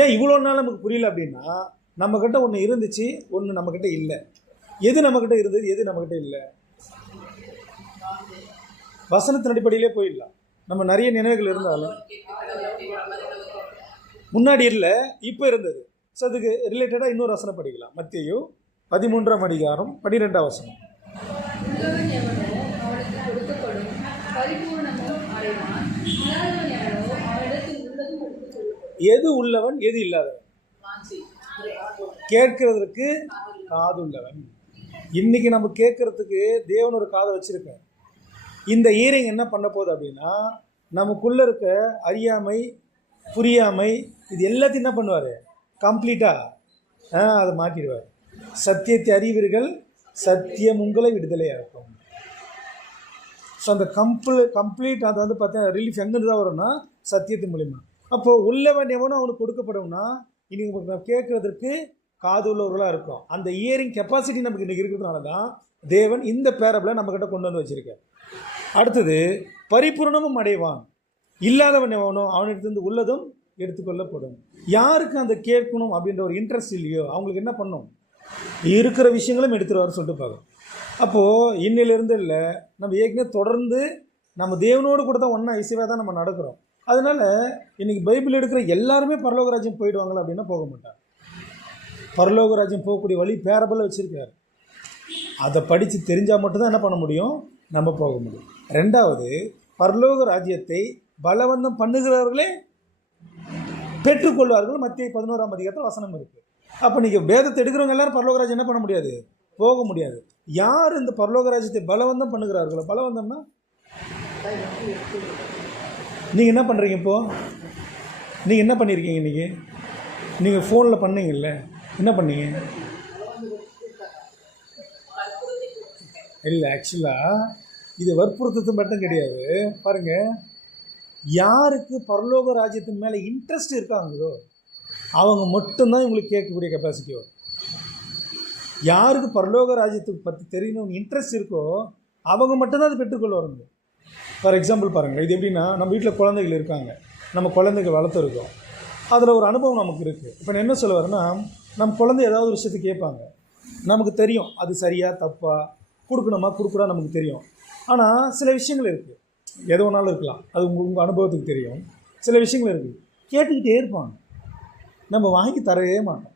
ஏன் இவ்வளோ நாள் நமக்கு புரியல அப்படின்னா நம்மக்கிட்ட ஒன்று இருந்துச்சு, ஒன்று நம்மக்கிட்ட இல்லை. எது நம்மக்கிட்ட இருந்தது, எது நம்மக்கிட்ட இல்லை? வசனத்தின் அடிப்படையிலே போயிடலாம். நம்ம நிறைய நினைவுகள் இருந்தாலும் முன்னாடி இல்லை, இப்போ இருந்தது. ஸோ அதுக்கு ரிலேட்டடாக இன்னொரு வசனம் படிக்கலாம். மத்தேயு 13ஆம் அதிகாரம் 12ஆம் வசனம். எது உள்ளவன் எது இல்லாதவன்? கேட்கிறதுக்கு காது உள்ளவன். இன்னைக்கு நம்ம கேட்கறதுக்கு தேவன் ஒரு காதை வச்சிருக்கார். இந்த ஈரிங் என்ன பண்ண போகுது அப்படின்னா நமக்குள்ள இருக்க அறியாமை புரியாமை இது எல்லாத்தையும் என்ன பண்ணுவார், கம்ப்ளீட்டாக அதை மாற்றிடுவார். சத்தியத்தை அறிவீர்கள், சத்தியம் உங்களை விடுதலையாக்கும். ஸோ அந்த கம்ப்ளீட் அதை வந்து பார்த்தீங்கன்னா ரிலீஃப் எங்கேருந்து தான் வரும்னா சத்தியத்தின் மூலிமா. அப்போது உள்ளவன் எவனோ அவனுக்கு கொடுக்கப்படும்னா இன்றைக்கி நம்ம கேட்குறதுக்கு காது உள்ளவர்களாக இருக்கும். அந்த இயரிங் கெப்பாசிட்டி நமக்கு இன்றைக்கி இருக்கிறதுனால தான் தேவன் இந்த பேரபிளை நம்மக்கிட்ட கொண்டு வந்து வச்சுருக்கார். அடுத்தது பரிபூர்ணமும் அடைவான். இல்லாதவன் எவனோ அவனிடத்திலிருந்து உள்ளதும் எடுத்துக்கொள்ளப்படும். யாருக்கு அந்த கேட்கணும் அப்படின்ற ஒரு இன்ட்ரெஸ்ட் இல்லையோ அவங்களுக்கு என்ன பண்ணும், இருக்கிற விஷயங்களும் எடுத்துருவாரு சொல்லிட்டு பார்க்கணும். அப்போது இன்னிலிருந்து இல்லை, நம்ம ஏற்கனவே தொடர்ந்து நம்ம தேவனோடு கூட தான் ஒன்றா இசைவாக தான் நம்ம நடக்கிறோம். அதனால் இன்றைக்கி பைபிள் எடுக்கிற எல்லாருமே பரலோக ராஜ்யம் போயிடுவாங்களா அப்படின்னா போக மாட்டாங்க. பரலோக ராஜ்யம் போகக்கூடிய வழி பேரபிள் வச்சுருக்காரு. அதை படித்து தெரிஞ்சால் மட்டும்தான் என்ன பண்ண முடியும், நம்ம போக முடியும். ரெண்டாவது, பரலோக ராஜ்யத்தை பலவந்தம் பண்ணுகிறவர்களே பெற்றுக்கொள்வார்கள். மத்திய 11ஆம் அதிகாரத்தில் வசனம் இருக்குது. அப்போ நீங்கள் வேதத்தை எடுக்கிறவங்க எல்லாரும் பரலோக ராஜ்யம் என்ன பண்ண முடியாது, போக முடியாது. யார் இந்த பரலோக ராஜ்யத்தை பலவந்தம் பண்ணுகிறார்களோ, பலவந்தம்னா நீங்கள் என்ன பண்ணுறீங்க, இப்போது நீங்கள் என்ன பண்ணியிருக்கீங்க, இன்றைக்கி நீங்கள் ஃபோனில் பண்ணீங்கல்ல, என்ன பண்ணீங்க? இல்லை, ஆக்சுவலாக இது வற்புறுத்தது மட்டும் கிடையாது. பாருங்கள், யாருக்கு பரலோக ராஜ்யத்தின் மேலே இன்ட்ரெஸ்ட் இருக்காங்களோ அவங்க மட்டும்தான் இவங்களுக்கு கேட்கக்கூடிய கெப்பாசிட்டி வரும். யாருக்கு பரலோக ராஜ்யத்துக்கு பற்றி தெரியணும்னு இன்ட்ரெஸ்ட் இருக்கோ அவங்க மட்டும்தான் அதை பெற்றுக்கொள்வாங்க. ஃபார் எக்ஸாம்பிள் பாருங்கள், இது எப்படின்னா நம்ம வீட்டில் குழந்தைகள் இருக்காங்க, நம்ம குழந்தைகள் வளர்த்துருக்கோம், அதில் ஒரு அனுபவம் நமக்கு இருக்குது. இப்போ நான் என்ன சொல்ல வரேன்னா, நம்ம குழந்தை ஏதாவது ஒரு விஷயத்தை கேட்பாங்க, நமக்கு தெரியும் அது சரியாக தப்பா கொடுக்கணுமா கொடுக்கூடாது நமக்கு தெரியும். ஆனால் சில விஷயங்கள் இருக்குது, எது வேணாலும் இருக்கலாம், அது உங்கள் அனுபவத்துக்கு தெரியும். சில விஷயங்கள் இருக்குது, கேட்டுக்கிட்டே இருப்பாங்க. நம்ம வாங்கி தரவே மாட்டோம்.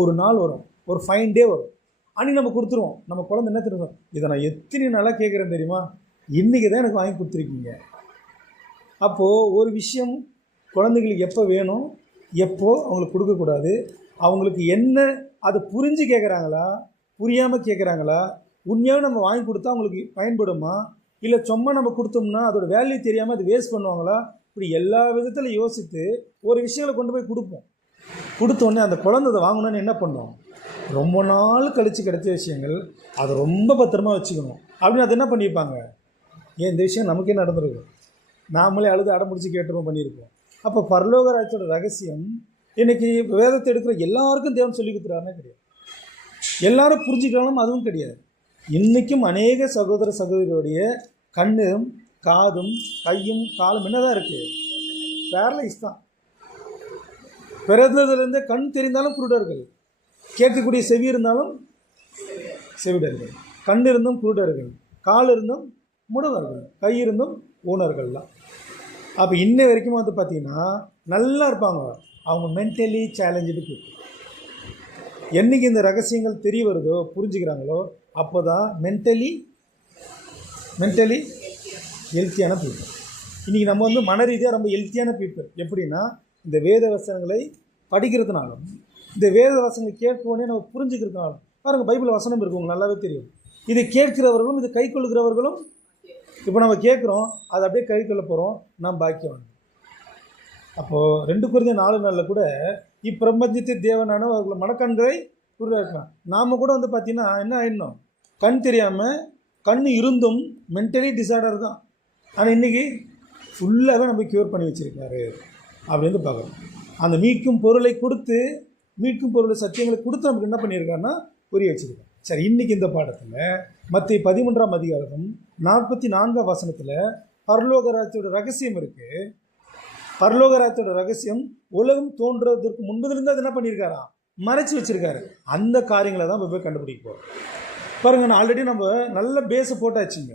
ஒரு நாள் வரும், ஒரு ஃபைன் டே வரும், அன்றைக்கி நம்ம கொடுத்துருவோம். நம்ம குழந்தை என்ன தெரியும், இதை நான் எத்தனை நாளாக கேட்குறேன் தெரியுமா, இன்றைக்கி தான் எனக்கு வாங்கி கொடுத்துருக்கீங்க. அப்போது ஒரு விஷயம் குழந்தைகளுக்கு எப்போ வேணும், எப்போ அவங்களுக்கு கொடுக்கக்கூடாது, அவங்களுக்கு என்ன அதை புரிஞ்சு கேட்குறாங்களா, புரியாமல் கேட்குறாங்களா, உண்மையாகவே நம்ம வாங்கி கொடுத்தா அவங்களுக்கு பயன்படுமா, இல்லை சும்மா நம்ம கொடுத்தோம்னா அதோட வேல்யூ தெரியாமல் அது வேஸ்ட் பண்ணுவாங்களா, இப்படி எல்லா விதத்தில் யோசித்து ஒரு விஷயங்களை கொண்டு போய் கொடுப்போம். கொடுத்தோடனே அந்த குழந்தை அதை வாங்கணுன்னு என்ன பண்ணுவோம், ரொம்ப நாள் கழித்து கிடைச்ச விஷயங்கள் அதை ரொம்ப பத்திரமா வச்சுக்கணும் அப்படின்னு அது என்ன பண்ணியிருப்பாங்க. ஏன் இந்த விஷயம் நமக்கே நடந்திருக்கு, நாமளே அழுது அடம்பிடிச்சி கேட்டுருவோம் பண்ணியிருக்கோம். அப்போ பரலோக ராஜ்யத்தோட ரகசியம் இன்றைக்கி வேதத்தை எடுக்கிற எல்லாருக்கும் தேவன் சொல்லி கொடுத்துறாருனே கிடையாது, எல்லாரும் புரிஞ்சுக்கலாம் அதுவும் கிடையாது. இன்றைக்கும் அநேக சகோதர சகோதரிகளுடைய கண்ணும் காதும் கையும் காலும் என்னதான் இருக்குது, பேரலைஸ் தான். பிறந்ததுலேருந்து கண் தெரிந்தாலும் குருடர்கள், கேட்கக்கூடிய செவி இருந்தாலும் செவிடர்கள், கண் இருந்தும் குருடர்கள், கால் இருந்தும் முடவர்கள், கை இருந்தும் ஊனர்கள் தான். அப்போ இன்ன வரைக்கும் வந்து பார்த்திங்கன்னா நல்லா இருப்பாங்க, அவங்க மென்டலி சேலஞ்சு பீப்புள். என்றைக்கு இந்த ரகசியங்கள் தெரிய வருதோ புரிஞ்சுக்கிறாங்களோ அப்போ தான் மென்டலி ஹெல்த்தியான பீப்புள். இன்றைக்கி நம்ம வந்து மன ரீதியாக ரொம்ப ஹெல்த்தியான பீப்புள். எப்படின்னா இந்த வேத வசனங்களை படிக்கிறதுனாலும் இந்த வேத வசனங்களை கேட்கவுடனே நம்ம புரிஞ்சுக்கிறதுனாலும். பாருங்கள், பைபிள் வசனம் இருக்கு உங்களுக்கு நல்லாவே தெரியும். இதை கேட்கிறவர்களும் இதை கை கொள்கிறவர்களும். இப்போ நம்ம கேட்குறோம், அதை அப்படியே கை கொள்ள போகிறோம், நாம் பாக்கியம். அப்போது 2 Corinthians 4:4 கூட இப்பிரபஞ்சத்தை தேவனான அவர்கள் மனக்கண்களை குருடாக இருக்கலாம். நாம் கூட வந்து பார்த்திங்கன்னா என்ன ஆயிடணும், கண் தெரியாமல் கண் இருந்தும் மென்டலி டிசார்டர் தான். ஆனால் இன்றைக்கி ஃபுல்லாகவே நம்ம க்யூர் பண்ணி வச்சுருக்காரு அப்படின்னு பார்க்குறோம். அந்த மீட்கும் பொருளை கொடுத்து, மீட்கும் பொருளை சத்தியங்களை கொடுத்து நமக்கு என்ன பண்ணியிருக்காருன்னா புரிய வச்சுருக்காரு. சரி, இன்றைக்கி இந்த பாடத்தில் மத்திய 13ஆம் அதிகாரம் 44ஆம் வசனத்தில் பரலோகராஜ்யத்தோட ரகசியம் இருக்குது. பரலோகராஜ்யத்தோட ரகசியம் உலகம் தோன்றுவதற்கு முன்பதிலிருந்து அது என்ன பண்ணியிருக்காராம், மறைச்சி வச்சுருக்காரு. அந்த காரியங்களை தான் போய் கண்டுபிடிக்க போகிறோம். பாருங்கள், நான் ஆல்ரெடி நம்ம நல்ல பேஸை போட்டாச்சுங்க.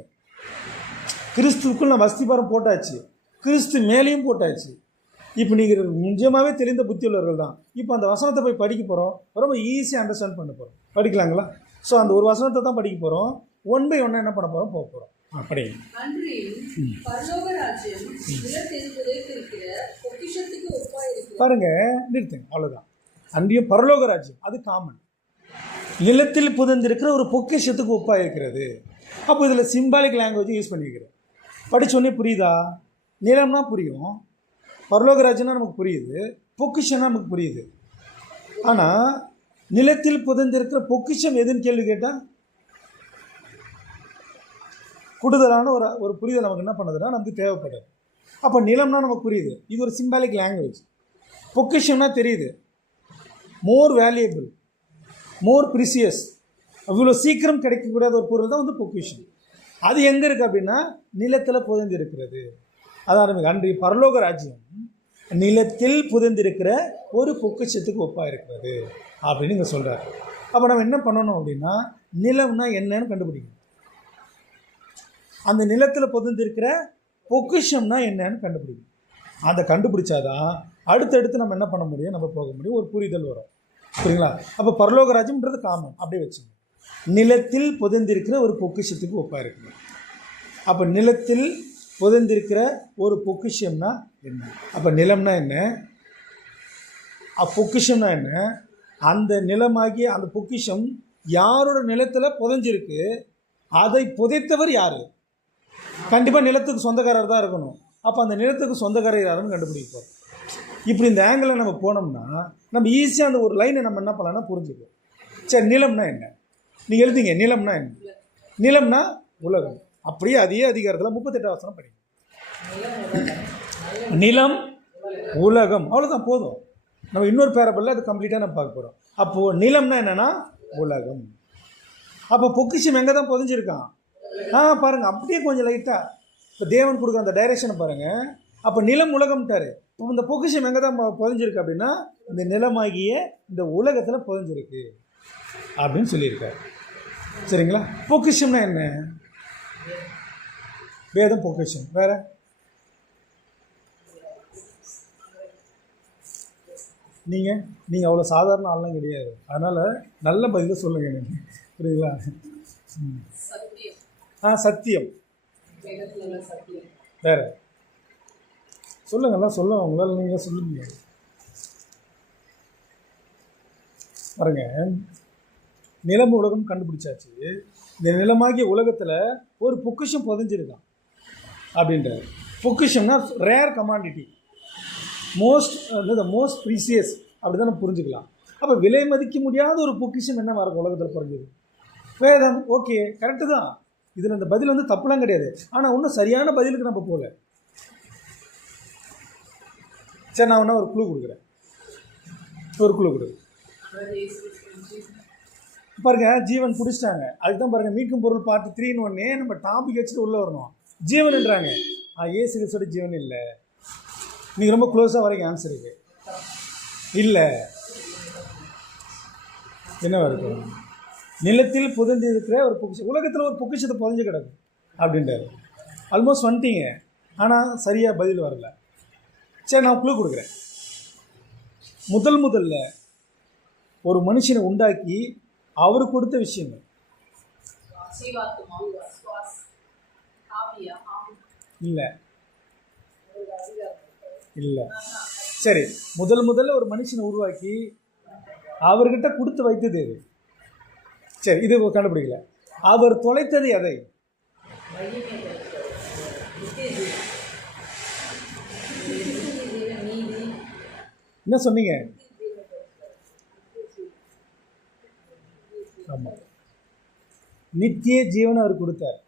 கிறிஸ்துவுக்குள் நம்ம அஸ்திபாரம் போட்டாச்சு, கிறிஸ்து மேலேயும் போட்டாச்சு. இப்போ நீங்கள் நிஜமாகவே தெரிந்த புத்தி உள்ளவர்கள் தான். இப்போ அந்த வசனத்தை போய் படிக்க போகிறோம், ரொம்ப ஈஸியாக அண்டர்ஸ்டாண்ட் பண்ண போகிறோம். படிக்கலாங்களா? ஸோ அந்த ஒரு வசனத்தை தான் படிக்க போகிறோம். 1 by 1 என்ன பண்ண போகிறோம், போக போகிறோம். அப்படியே பாருங்க, நிறுத்துங்க, அவ்வளோதான். அன்றையும் பரலோக ராஜ்யம் அது காமன், நிலத்தில் புதந்திருக்கிற ஒரு பொக்கிஷத்துக்கு ஒப்பாக இருக்கிறது. அப்போ இதில் சிம்பாலிக் லாங்குவேஜ் யூஸ் பண்ணியிருக்கிறேன். படித்தோடனே புரியுதா? நிலம்னா புரியும், பரலோக ராஜ்யம்னா நமக்கு புரியுது, பொக்கிஷம்னா நமக்கு புரியுது. ஆனால் நிலத்தில் புதந்திருக்கிற பொக்கிஷம் எதுன்னு கேள்வி கேட்டால் கூடுதலான ஒரு புரிதல் நமக்கு என்ன பண்ணுதுன்னா நமக்கு தேவைப்படுது. அப்போ நிலம்னா நமக்கு புரியுது, இது ஒரு சிம்பாலிக் லாங்குவேஜ். பொக்கிஷம்னா தெரியுது, மோர் வேல்யூபிள், மோர் ப்ரிசியஸ், அவ்வளோ சீக்கிரம் கிடைக்கக்கூடாத ஒரு பொருள் தான் வந்து பொக்கிஷம். அது எங்கே இருக்குது அப்படின்னா நிலத்தில் புதைந்து இருக்கிறது. அதான் அன்றைய பரலோக ராஜ்யம் நிலத்தில் புதைந்திருக்கிற ஒரு பொக்கிஷத்துக்கு ஒப்பாக இருக்கிறது அப்படின்னு இங்கே சொல்கிறார். அப்போ நம்ம என்ன பண்ணணும் அப்படின்னா நிலம்னா என்னன்னு கண்டுபிடிக்கணும். அந்த நிலத்தில் புதைந்திருக்கிற பொக்கிஷம்னா என்னன்னு கண்டுபிடிக்கணும். அதை கண்டுபிடிச்சாதான் அடுத்தடுத்து நம்ம என்ன பண்ண முடியும், நம்ம போக முடியும், ஒரு புரிதல் வரும். சரிங்களா? அப்போ பரலோக ராஜ்யம்ன்றது காமன், அப்படியே வச்சுங்க. நிலத்தில் புதைந்திருக்கிற ஒரு பொக்கிஷத்துக்கு ஒப்பாக இருக்குது. அப்போ நிலத்தில் புதைந்திருக்கிற ஒரு பொக்கிஷம்னா என்ன, அப்போ நிலம்னா என்ன, பொக்கிஷம்னா என்ன, அந்த நிலமாகிய அந்த பொக்கிஷம் யாரோட நிலத்தில் புதைஞ்சிருக்கு, அதை புதைத்தவர் யார், கண்டிப்பாக நிலத்துக்கு சொந்தக்காரர் தான் இருக்கணும். அப்போ அந்த நிலத்துக்கு சொந்தக்காரர் யாருன்னு கண்டுபிடிப்போம். இப்படி இந்த ஆங்கிளில் நம்ம போனோம்னா நம்ம ஈஸியாக அந்த ஒரு லைனை நம்ம என்ன பண்ணலாம்னா புரிஞ்சுக்குவோம். சரி, நிலம்னா என்ன நீங்கள் எழுதிங்க. நிலம்னா என்ன? நிலம்னா உலகம். அப்படியே அதே அதிகாரத்தில் 38 வசனம் படிங்க. நிலம் உலகம், அவ்வளோதான், போதும். நம்ம இன்னொரு பேரபிளில் அது கம்ப்ளீட்டாக நம்ம பார்க்க போகிறோம். அப்போது நிலம்னா என்னென்னா உலகம். அப்போ பொக்கிஷம் எங்கே தான் புதைஞ்சிருக்கான்? பாருங்கள், அப்படியே கொஞ்சம் லைட்டாக இப்போ தேவன் கொடுக்குற அந்த டைரெக்ஷனை பாருங்கள். அப்போ நிலம் உலகம்ட்டாரு. இப்போ இந்த பொக்கிஷம் எங்கே தான் புதைஞ்சிருக்கு அப்படின்னா இந்த நிலமாகிய இந்த உலகத்தில் புதைஞ்சிருக்கு அப்படின்னு சொல்லியிருக்காரு. சரிங்களா? பொக்கிஷம்னா என்ன? வேதம் பொக்கிஷம். வேறு நீங்கள் அவ்வளோ சாதாரண ஆள்லாம் கிடையாது. அதனால் நல்ல பதிலை சொல்லுங்கள் நீங்கள், புரியுங்களா? சத்தியம். சத்தியம். வேதத்துல உள்ள சத்தியம். வேறு சொல்லுங்கள்லாம் சொல்லுங்க, உங்களால் நீங்கள் சொல்லுங்க. பாருங்க, நிலம் உலகம் கண்டுபிடிச்சாச்சு. இந்த நிலமாகிய உலகத்தில் ஒரு பொக்கிஷம் புதைஞ்சிருக்கான் அப்படின்றார். பொக்கிஷம்னா ரேர் கமாடிட்டி, மோஸ்ட் ப்ரீசியஸ், அப்படி தான் நம்ம புரிஞ்சுக்கலாம். அப்போ விலை மதிக்க முடியாத ஒரு பொக்கிஷம் என்ன இருக்கும் உலகத்தில் புரிஞ்சுது? வேதம். ஓகே, கரெக்டு தான். இதில் அந்த பதில் வந்து தப்புலாம் கிடையாது. ஆனால் இன்னும் சரியான பதிலுக்கு நம்ம போகல. சரி, நான் ஒன்றா ஒரு குழு கொடுக்குறேன். ஒரு குழு கொடு. பாருங்க, ஜீவன் பிடிச்சிட்டாங்க. அதுக்கு தான் பாருங்கள், மீட்கும் பொருள் பார்ட் 3ன்னு ஒன்றே நம்ம டாபிக் வச்சுட்டு உள்ளே வரணும். ஜீவன்ன்றாங்க. இயேசு கிறிஸ்துவோட ஜீவன் இல்லை. நீங்கள் ரொம்ப க்ளோஸாக வரைக்கும் ஆன்சருக்கு இல்லை. என்னவா இருக்கும்? நிலத்தில் புதைஞ்சிருக்கிற ஒரு பொக்கிஷம், உலகத்தில் ஒரு பொக்கிஷத்தை புதைஞ்சு கிடக்கும் அப்படின்றாரு. ஆல்மோஸ்ட் வந்துட்டீங்க, ஆனால் சரியாக பதில் வரல. சரி, நான் க்ளூ கொடுக்குறேன். முதல்ல ஒரு மனுஷனை உண்டாக்கி அவர் கொடுத்த விஷயங்கள். இல்லை இல்லை. சரி, முதல்ல ஒரு மனுஷனை உருவாக்கி அவர்கிட்ட கொடுத்து வைத்தது எது? சரி, இது கண்டுபிடிக்கல. அவர் தொலைத்தது எதை? என்ன சொன்னீங்க? ஆமாம், நித்திய ஜீவனை அவர் கொடுத்தார்.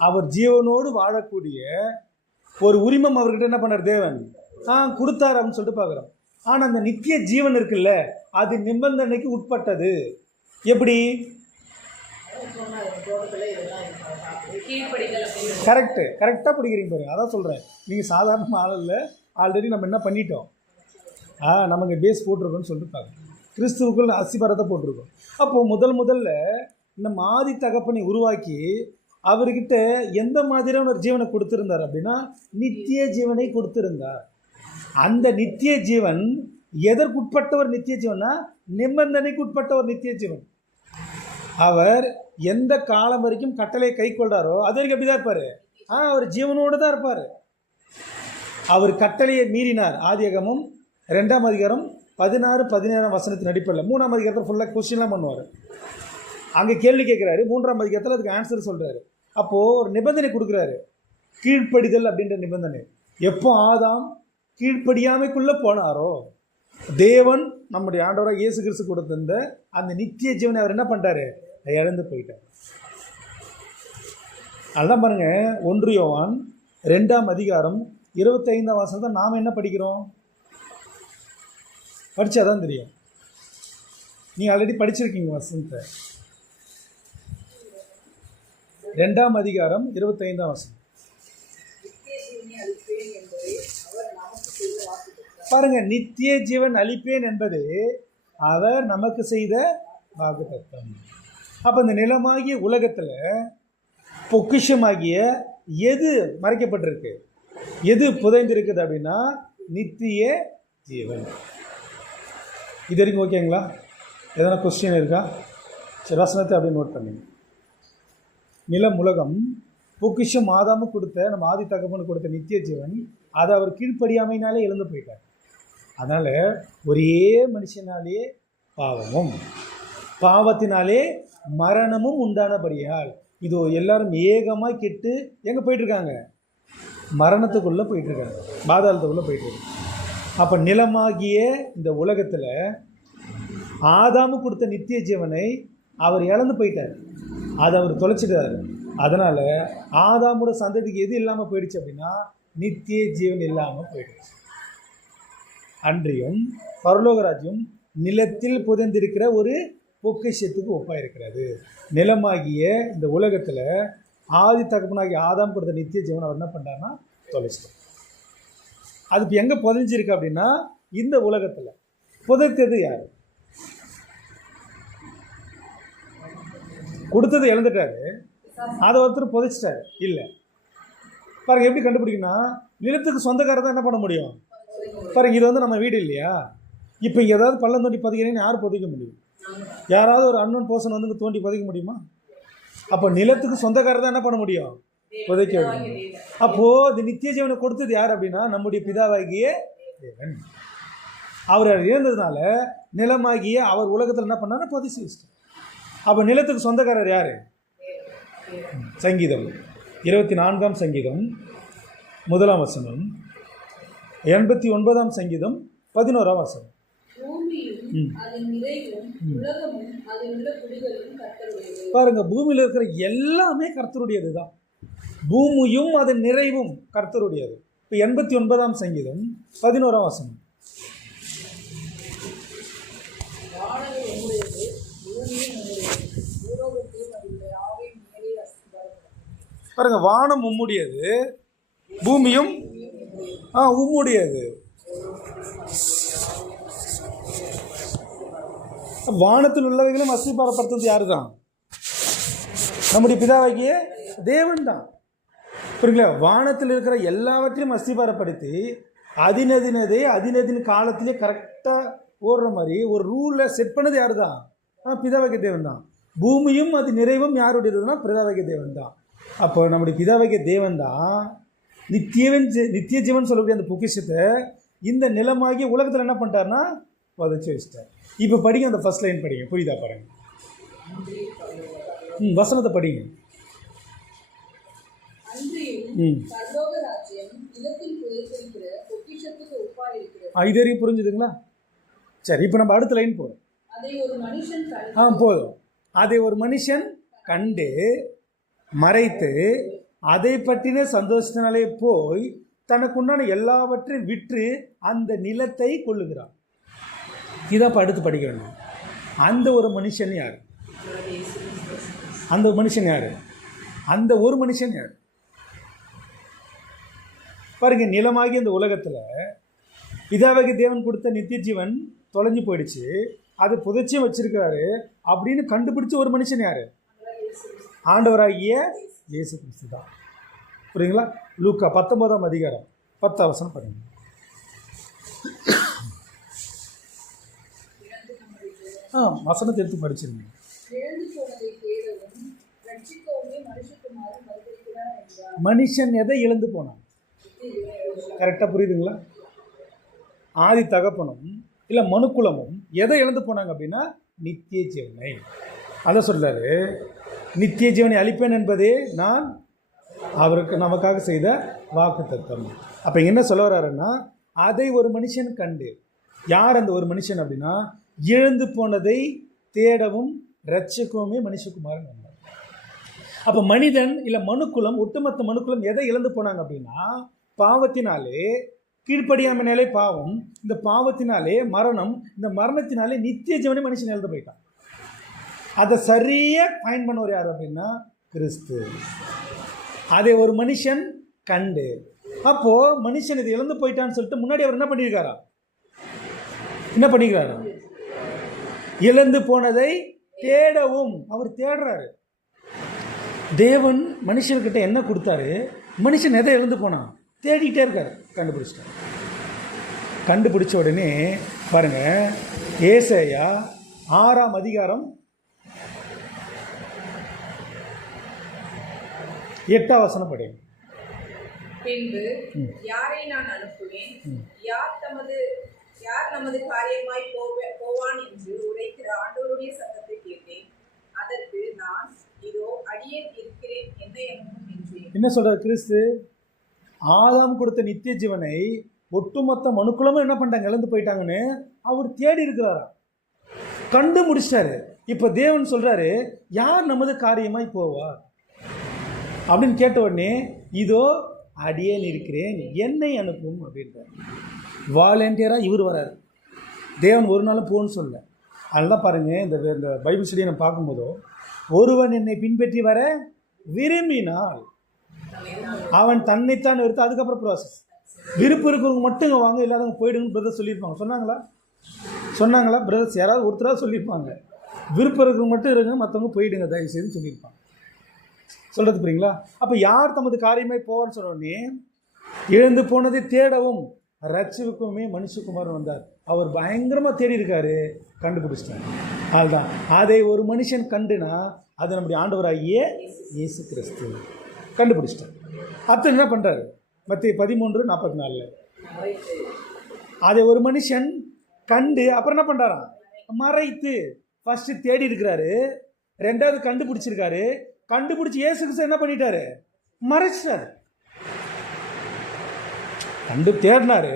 அவர் ஜீவனோடு வாழக்கூடிய ஒரு உரிமம் அவர்கிட்ட என்ன பண்ணார் தேவன்? கொடுத்தார் அப்படின்னு சொல்லிட்டு பார்க்குறோம். ஆனால் அந்த நித்திய ஜீவன் இருக்குல்ல, அது நிபந்தனைக்கு உட்பட்டது. எப்படி? கரெக்டாக படிக்கிறீங்க பாருங்க. அதான் சொல்கிறேன், நீங்கள் சாதாரண ஆள் இல்லை. ஆல்ரெடி நம்ம என்ன பண்ணிட்டோம்? நமக்கு பேஸ் போட்டிருக்கோன்னு சொல்லிட்டு பார்க்குறோம். கிறிஸ்துவுக்குள் அஸ்திபாரத்தை போட்டிருக்கோம். அப்போது முதல்ல நம்ம ஆதி தகப்பனை உருவாக்கி அவர்கிட்ட எந்த மாதிரியான ஒரு ஜீவனை கொடுத்துருந்தார் அப்படின்னா, நித்திய ஜீவனை கொடுத்துருந்தார். அந்த நித்திய ஜீவன் எதற்குட்பட்ட ஒரு நித்திய ஜீவனா? நிபந்தனைக்கு உட்பட்ட ஒரு நித்திய ஜீவன். அவர் எந்த காலம் வரைக்கும் கட்டளையை கை கொள்றாரோ அது வரைக்கும் எப்படி தான் இருப்பார்? அவர் ஜீவனோடு தான் இருப்பார். அவர் கட்டளையை மீறினார். ஆதியாகமம் 2ஆம் அதிகாரம் 16-17 வசனத்தின் அடிப்படையில் 3ஆம் அதிகாரத்தில் ஃபுல்லாக கொஸ்டின்லாம் பண்ணுவார். அங்கே கேள்வி கேட்குறாரு. 3ஆம் அதிகாரத்தில் அதுக்கு ஆன்சர் சொல்கிறாரு. அப்போது ஒரு நிபந்தனை கொடுக்குறாரு, கீழ்ப்படிதல் அப்படின்ற நிபந்தனை. எப்போ ஆதாம் கீழ்ப்படியாமைக்குள்ளே போனாரோ, தேவன் நம்முடைய ஆண்டவராக இயேசு கிறிஸ்து கொடுத்திருந்த அந்த நித்திய ஜீவனை அவர் என்ன பண்ணிட்டாரு? இழந்து போயிட்டார். அதுதான் பாருங்கள், 1 யோவான் 2ஆம் அதிகாரம் 25ஆம் வசனத்தை நாம் என்ன படிக்கிறோம்? படித்தாதான் தெரியும். நீங்கள் ஆல்ரெடி படிச்சிருக்கீங்க வசனத்தை. 2ஆம் அதிகாரம் 25ஆம் வசனம் பாருங்க. நித்திய ஜீவன் அளிப்பேன் என்பது அவர் நமக்கு செய்த வாக்குத்தத்தம். அப்போ இந்த நிலமாகிய உலகத்தில் பொக்கிஷமாகிய எது மறைக்கப்பட்டிருக்கு, எது புதைந்திருக்குது அப்படின்னா நித்திய ஜீவன். இது வரைக்கும் ஓகேங்களா? எதனா கொஸ்டின் இருக்கா? சரி, வசனத்தை அப்படியே நோட் பண்ணுங்க. நிலம் உலகம் பொக்கிஷம் ஆதாமு கொடுத்த, நம்ம ஆதி தகப்பனுக்கு கொடுத்த நித்திய ஜீவன், அதை அவர் கீழ்ப்படியாமைனாலே இழந்து போயிட்டார். அதனால் ஒரே மனுஷனாலே பாவமும் பாவத்தினாலே மரணமும் உண்டானபடியால் இதோ எல்லாரும் ஏகமாக கெட்டு எங்கே போயிட்டுருக்காங்க? மரணத்துக்குள்ளே போயிட்டுருக்காங்க, பாதாளத்துக்குள்ளே போயிட்டுருக்காங்க. அப்போ நிலமாகிய இந்த உலகத்தில் ஆதாமு கொடுத்த நித்திய ஜீவனை அவர் இழந்து போயிட்டார். அதை அவர் தொலைச்சிட்டார். அதனால் ஆதாமோட சந்ததிக்கு எது இல்லாமல் போயிடுச்சு அப்படின்னா நித்திய ஜீவன் இல்லாமல் போயிடுச்சு. அன்றியும் பரலோகராஜ்யம் நிலத்தில் புதைந்திருக்கிற ஒரு பொக்கிஷத்துக்கு ஒப்பாக இருக்கிறது. நிலமாகிய இந்த உலகத்தில் ஆதி தகப்பனாகிய ஆதாம் கொடுத்த நித்திய ஜீவன் அவர் என்ன பண்ணுறாருன்னா தொலைச்சிட்டார். அதுக்கு எங்கே புதைஞ்சிருக்கு அப்படின்னா இந்த உலகத்தில். புதைத்தது யார்? கொடுத்தது இழந்துட்டாரு, அதை ஒருத்தர் புதைச்சிட்டாரு. இல்லை பாருங்க, எப்படி கண்டுபிடிக்கணும்னா நிலத்துக்கு சொந்தக்காரர் தான் என்ன பண்ண முடியும்? பாருங்க, இது வந்து நம்ம வீடு இல்லையா? இப்போ இங்கே ஏதாவது பள்ளம் தோண்டி பதிக்கிறீங்கன்னு யார் புதைக்க முடியும்? யாராவது ஒரு அன்னோன் பர்சன் வந்து தோண்டி புதைக்க முடியுமா? அப்போ நிலத்துக்கு சொந்தக்காரர் தான் என்ன பண்ண முடியும்? புதைக்க முடியும். அப்போது இது நித்திய ஜீவனை கொடுத்தது யார் அப்படின்னா நம்முடைய பிதாவாகிய தேவன். அவர் இழந்ததுனால நிலமாகிய அவர் உலகத்தில் என்ன பண்ணாரு? புதைச்சி வச்சிட்டார். அப்போ நிலத்துக்கு சொந்தக்காரர் யார்? சங்கீதம் 24ஆம் சங்கீதம் 1ஆம் வசனம், 89ஆம் சங்கீதம் 11ஆம் வசனம். பாருங்க, பூமியில் இருக்கிற எல்லாமே கர்த்தருடையது தான். பூமியும் அதன் நிறைவும் கர்த்தருடையது. இப்போ 89ஆம் சங்கீதம் 11ஆம் வசனம். பாருங்க, வானம் உம்முடையது, பூமியும் உம்முடையது. வானத்தில் உள்ளவைகளும் அஸ்திபாரப்படுத்துறது யாரு தான்? நம்முடைய பிதாவாகிய தேவன் தான். புரியுங்களா? வானத்தில் இருக்கிற எல்லாவற்றையும் அஸ்திபாரப்படுத்தி அதினதின் காலத்திலே கரெக்டாக ஓடுற மாதிரி ஒரு ரூலை செட் பண்ணது யாரு தான்? பிதாவாகிய தேவன் தான். பூமியும் அது நிறைவும் யாருடையதுன்னா பிதாவாகிய தேவன் தான். அப்போ நம்முடைய பிதாவாகிய தேவன் தான் நித்திய ஜீவன் சொல்லக்கூடிய அந்த பொக்கிஷத்தை இந்த நிலமாகிய உலகத்தில் என்ன பண்ணிட்டாருன்னா வதச்சி வச்சிட்டார். இப்போ படிங்க, அந்த ஃபர்ஸ்ட் லைன் படிங்க, புரியுதா பாருங்க. வசனத்தை படிங்க. இது வரைக்கும் புரிஞ்சுதுங்களா? சரி, இப்போ நம்ம அடுத்த லைன் போகிறோம். போதும். அதை ஒரு மனுஷன் கண்டு மறைத்து அதை பற்றின சந்தோஷத்தினாலே போய் தனக்குண்டான எல்லாவற்றையும் விற்று அந்த நிலத்தை கொள்ளுகிறான். இதான் அடுத்து படிக்க வேண்டும். அந்த ஒரு மனுஷன் யார்? அந்த மனுஷன் யார்? அந்த ஒரு மனுஷன் யார்? பாருங்க, நிலமாகி அந்த உலகத்தில் பிதாவாகிய தேவன் கொடுத்த நித்திய ஜீவன் தொலைஞ்சு போயிடுச்சு, அதை புதைச்சியும் வச்சிருக்கிறாரு அப்படின்னு கண்டுபிடிச்ச ஒரு மனுஷன் யார்? ஆண்டவராகிய இயேசு கிறிஸ்து தான். புரியுங்களா? லூக்கா 19ஆம் அதிகாரம் 10ஆம் வசனம் படிங்க. வசனத்தை எடுத்து படிச்சிருங்க. மனுஷன் எதை இழந்து போனான்? கரெக்டாக புரியுதுங்களா? ஆதி தகப்பனும் இல்லை மனுக்குலமும் எதை இழந்து போனாங்க அப்படின்னா நித்திய ஜீவனை. அதை சொல்றாரு, நித்திய ஜீவனை அளிப்பேன் என்பதே நான் அவருக்கு நமக்காக செய்த வாக்குத்தத்தம். அப்போ என்ன சொல்ல வர்றாருன்னா, அதை ஒரு மனுஷன் கண்டு, யார் அந்த ஒரு மனுஷன் அப்படின்னா இழந்து போனதை தேடவும் ரட்சிக்கவுமே மனுஷகுமாரன் வந்தார். அப்போ மனிதன் இல்லை மனுக்குலம், ஒட்டுமொத்த மனுக்குலம் எதை இழந்து போனாங்க அப்படின்னா பாவத்தினாலே, கீழ்ப்படியாமனாலே பாவம், இந்த பாவத்தினாலே மரணம், இந்த மரணத்தினாலே நித்திய ஜீவனை மனுஷன் இழந்து போயிட்டான். அதை சரியாக ஃபைன் பண்ணவர் யார் அப்படின்னா கிறிஸ்து. அதை ஒரு மனுஷன் கண்டு, அப்போது மனுஷன் இதை இழந்து போயிட்டான்னு சொல்லிட்டு முன்னாடி அவர் என்ன பண்ணியிருக்காரா? என்ன பண்ணிக்கிறாரா? இழந்து போனதை தேடவும் அவர் தேடுறாரு. தேவன் மனுஷன்கிட்ட என்ன கொடுத்தாரு? மனுஷன் எதை இழந்து போனான்? தேடிக்கிட்டே இருக்காரு. கண்டுபிடிச்சிட்டார். கண்டுபிடிச்ச உடனே பாருங்க, ஏசாயா 6ஆம் அதிகாரம் 8ஆம் வசனம் படிங்க. பின்பு யாரை நான் அனுப்புவேன், யார் நமது காரியமாய் போவான் என்று உரைக்கிற ஆண்டவருடைய சத்தத்தை கேட்டேன். அதற்கு நான் இதோ அடியேன் இருக்கிறேன், என்னை அனுப்பும் என்றேன். என்ன சொல்றார் கிறிஸ்து? ஆதாம் கொடுத்த நித்திய ஜீவனை ஒட்டுமொத்த மனுக்குலமும் என்ன பண்ணிட்டாங்க? இழந்து போயிட்டாங்கன்னு அவர் தேடி இருக்கிறாரா, கண்டு முடிச்சிட்டாரு. இப்போ தேவன் சொல்றாரு, யார் நமது காரியமாய் போவார் அப்படின்னு கேட்ட உடனே இதோ அடியேன் இருக்கிறேன், என்னை அனுப்பும் அப்படின்றார். வாலண்டியராக இவர் வராரு. தேவன் ஒரு நாளும் போன்னு சொல்ல. அதெல்லாம் பாருங்கள், இந்த பைபிள் ஸ்டடியை நம்ம பார்க்கும்போதோ, ஒருவன் என்னை பின்பற்றி வர விரும்பினால் அவன் தன்னைத்தான் எடுத்து அதுக்கப்புறம் ப்ராசஸ். விருப்பம் இருக்கிறவங்க மட்டும் இங்கே வாங்க, இல்லாதவங்க போயிடுங்கன்னு பிரதர்ஸ் சொல்லியிருப்பாங்க. சொன்னாங்களா பிரதர்ஸ்? யாராவது ஒருத்தராக சொல்லியிருப்பாங்க. விருப்பம் இருக்கிறவங்க மட்டும் இருங்க, மற்றவங்க போயிடுங்க தயவு செய்து சொல்லியிருப்பாங்க. சொல்கிறது புரியுங்களா? அப்போ யார் தமது காரியமாய் போவான்னு சொன்னோடனே இழந்து போனதை தேடவும் ரட்சிப்புக்குமே மனுஷகுமாரன் வந்தார். அவர் பயங்கரமாக தேடி இருக்காரு, கண்டுபிடிச்சிட்டார். அதுதான் அதை ஒரு மனுஷன் கண்டுனா அது நம்முடைய ஆண்டவராகிய இயேசு கிறிஸ்து கண்டுபிடிச்சிட்டார். அப்போ என்ன பண்ணுறாரு? மத்திய 13:44 அதை ஒரு மனுஷன் கண்டு அப்புறம் என்ன பண்ணுறாராம்? மறைத்து. ஃபஸ்ட்டு தேடி இருக்கிறாரு, ரெண்டாவது கண்டுபிடிச்சிருக்காரு. கண்டுபிடிச்சி இயேசு கிறிஸ்து என்ன பண்ணிட்டாரு? மறைச்சிட்டாரு. தேடினாரு,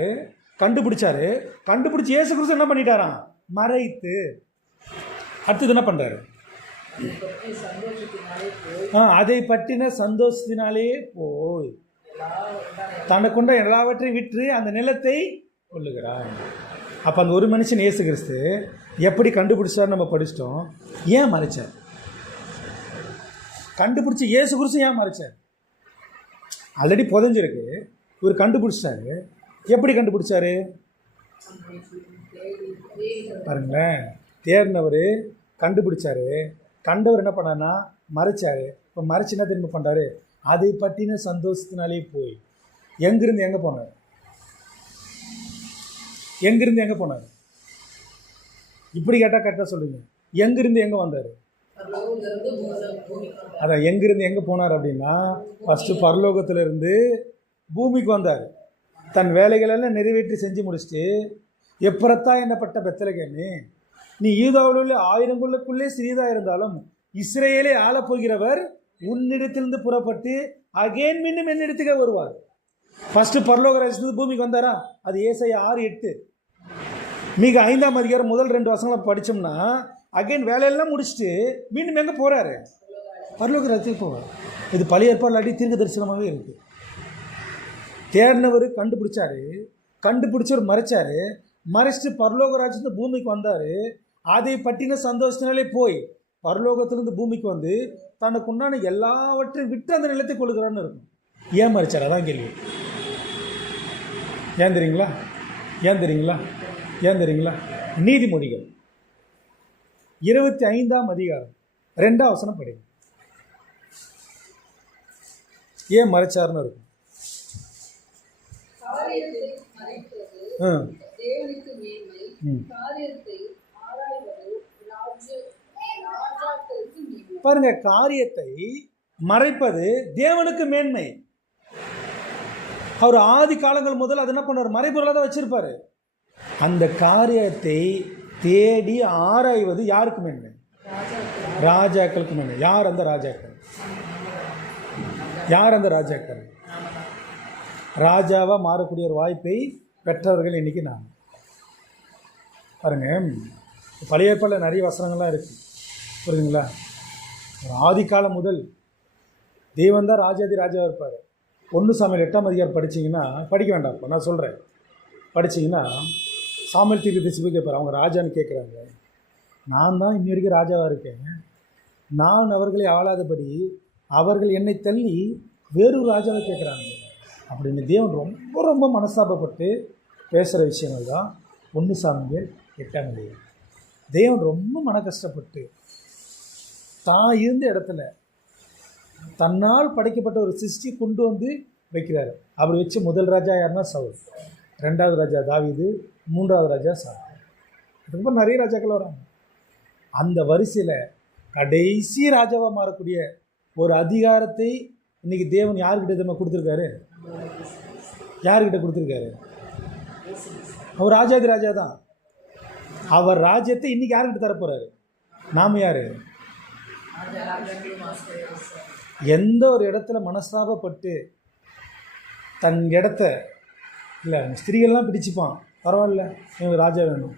கண்டுபிடிச்சாரு. கண்டுபிடிச்சி இயேசு கிறிஸ்து என்ன பண்ணிட்டாராம்? மறைத்து. அடுத்தது என்ன பண்ணுறாரு? அதை பற்றின சந்தோஷத்தினாலே போய் தனக்குண்ட எல்லாவற்றையும் விற்று அந்த நிலத்தை கொள்ளுகிறார். அப்போ அந்த ஒரு மனுஷன் இயேசு கிறிஸ்து எப்படி கண்டுபிடிச்சார் நம்ம படிச்சிட்டோம். ஏன் மறைச்சார்? கண்டுபிடிச்சி இயேசு கிறிஸ்து ஏன் மறைச்சார்? ஆல்ரெடி புதஞ்சிருக்கு, இவர் கண்டுபிடிச்சாரு. எப்படி கண்டுபிடிச்சாரு பாருங்களேன். தேர்னவர் கண்டுபிடிச்சாரு, கண்டவர் என்ன பண்ணார்னா மறைச்சாரு. இப்போ மறைச்சு என்ன திரும்ப பண்ணுறாரு? அதை பற்றின சந்தோஷத்தினாலே போய் எங்கிருந்து எங்கே போனார்? எங்கிருந்து எங்கே போனார்? இப்படி கேட்டால் கரெக்டாக சொல்லுங்க. எங்கிருந்து எங்கே வந்தார்? அதான் எங்கிருந்து எங்கே போனார் அப்படின்னா, ஃபஸ்ட்டு பரலோகத்திலிருந்து பூமிக்கு வந்தார். தன் வேலைகளெல்லாம் நிறைவேற்றி செஞ்சு முடிச்சுட்டு, எப்பறத்தா என்னப்பட்ட பெத்தலகேன்னு, நீ யூதாவில் உள்ள 1000 சிறியதாக இருந்தாலும் இஸ்ரேலே ஆளப்போகிறவர் உன்னிடத்திலிருந்து புறப்பட்டு அகேன் மீண்டும் என்னிடத்துக்கே வருவார். ஃபஸ்ட்டு பரலோக ராஜ்யத்திலிருந்து பூமிக்கு வந்தாரா? அது ஏசாயா 6:8. மிக 5ஆம் அதிகாரம் முதல் 2 வசனங்களை படித்தோம்னா, அகைன் வேலையெல்லாம் முடிச்சுட்டு மீண்டும் எங்கே போகிறாரு? பரலோக ராஜ்யத்துக்கு போவார். இது பழைய ஏற்பாடு அடி தீர்க்க தரிசனமாகவே இருக்குது. தேடினவர் கண்டுபிடிச்சாரு, கண்டுபிடிச்சவர் மறைச்சாரு, மறைச்சிட்டு பரலோக ராஜ்யத்து பூமிக்கு வந்தார். அதை பற்றின சந்தோஷத்தினாலே போய் பரலோகத்திலிருந்து பூமிக்கு வந்து தனக்கு உண்டான எல்லாவற்றையும் விட்டு அந்த நிலத்தை கொள்ளுகிறான்னு இருக்கும். ஏன் மறைச்சார்? அதான் கேள்வி. ஏன் தெரியுங்களா? ஏன் தெரியுங்களா? ஏன் தெரியுங்களா? நீதிமொழிகள் 25ஆம் அதிகாரம் 2ஆம் வசனம் படிங்க. ஏன் மறைச்சார்னு இருக்கும். பாருங்க, காரியத்தை மறைப்பது தேவனுக்கு மேன்மை. அவர் ஆதி காலங்கள் முதல் அது என்ன பண்ணார்? மறைபொருளாக தான் வச்சிருப்பாரு. அந்த காரியத்தை தேடி ஆராய்வது யாருக்கு மேன்மை? ராஜாக்களுக்கு மேன்மை. யார் அந்த ராஜாக்கள்? யார் அந்த ராஜாக்கள்? ராஜாவாக மாறக்கூடிய ஒரு வாய்ப்பை பெற்றவர்கள் இன்றைக்கி நான். பாருங்க, பழைய ஏற்பாடில் நிறைய வசனங்கள்லாம் இருக்குது, புரியுதுங்களா? ஆதி காலம் முதல் தெய்வம் தான் ராஜாதி ராஜாவாக இருப்பார். 1 சாமுவேல் 8ஆம் அதிகாரம் படிச்சிங்கன்னா, படிக்க வேண்டாம் இப்போ நான் சொல்கிறேன், படிச்சிங்கன்னா சாமுவேல் தீர்க்கதரிசி போய் கேட்பார். அவங்க ராஜான்னு கேட்குறாங்க. நான் தான் இன்னி வரைக்கும் ராஜாவாக இருக்கேன், நான் அவர்களை ஆளாதபடி அவர்கள் என்னை தள்ளி வேறொரு ராஜாவை கேட்குறாங்க அப்படின்னு தேவன் ரொம்ப ரொம்ப மனஸ்தாபப்பட்டு பேசுகிற விஷயங்கள் தான் 1 சாமுவேல் 8ஆம் அதிகாரம். தேவன் ரொம்ப மன கஷ்டப்பட்டு தான் இருந்த இடத்துல தன்னால் படைக்கப்பட்ட ஒரு சிருஷ்டி கொண்டு வந்து வைக்கிறார். அவர் வச்சு முதல் ராஜா யாருன்னா சவுல், 2வது ராஜா தாவீது, 3வது ராஜா சாலமோன். அதுக்கப்புறம் நிறைய ராஜாக்கள் வராங்க. அந்த வரிசையில் கடைசி ராஜாவாக மாறக்கூடிய ஒரு அதிகாரத்தை இன்றைக்கி தேவன் யார்கிட்ட நம்ம கொடுத்துருக்காரு? யார்கிட்ட கொடுத்துருக்காரு? அவர் ராஜாதி ராஜா தான். அவர் ராஜ்யத்தை இன்றைக்கி யார்கிட்ட தரப்போகிறாரு? நாம் யார்? எந்த ஒரு இடத்துல மனஸ்தாபப்பட்டு தன் இடத்த இல்லை ஸ்திரீகள்லாம் பிடிச்சிப்பான், பரவாயில்ல எங்களுக்கு ராஜா வேணும்,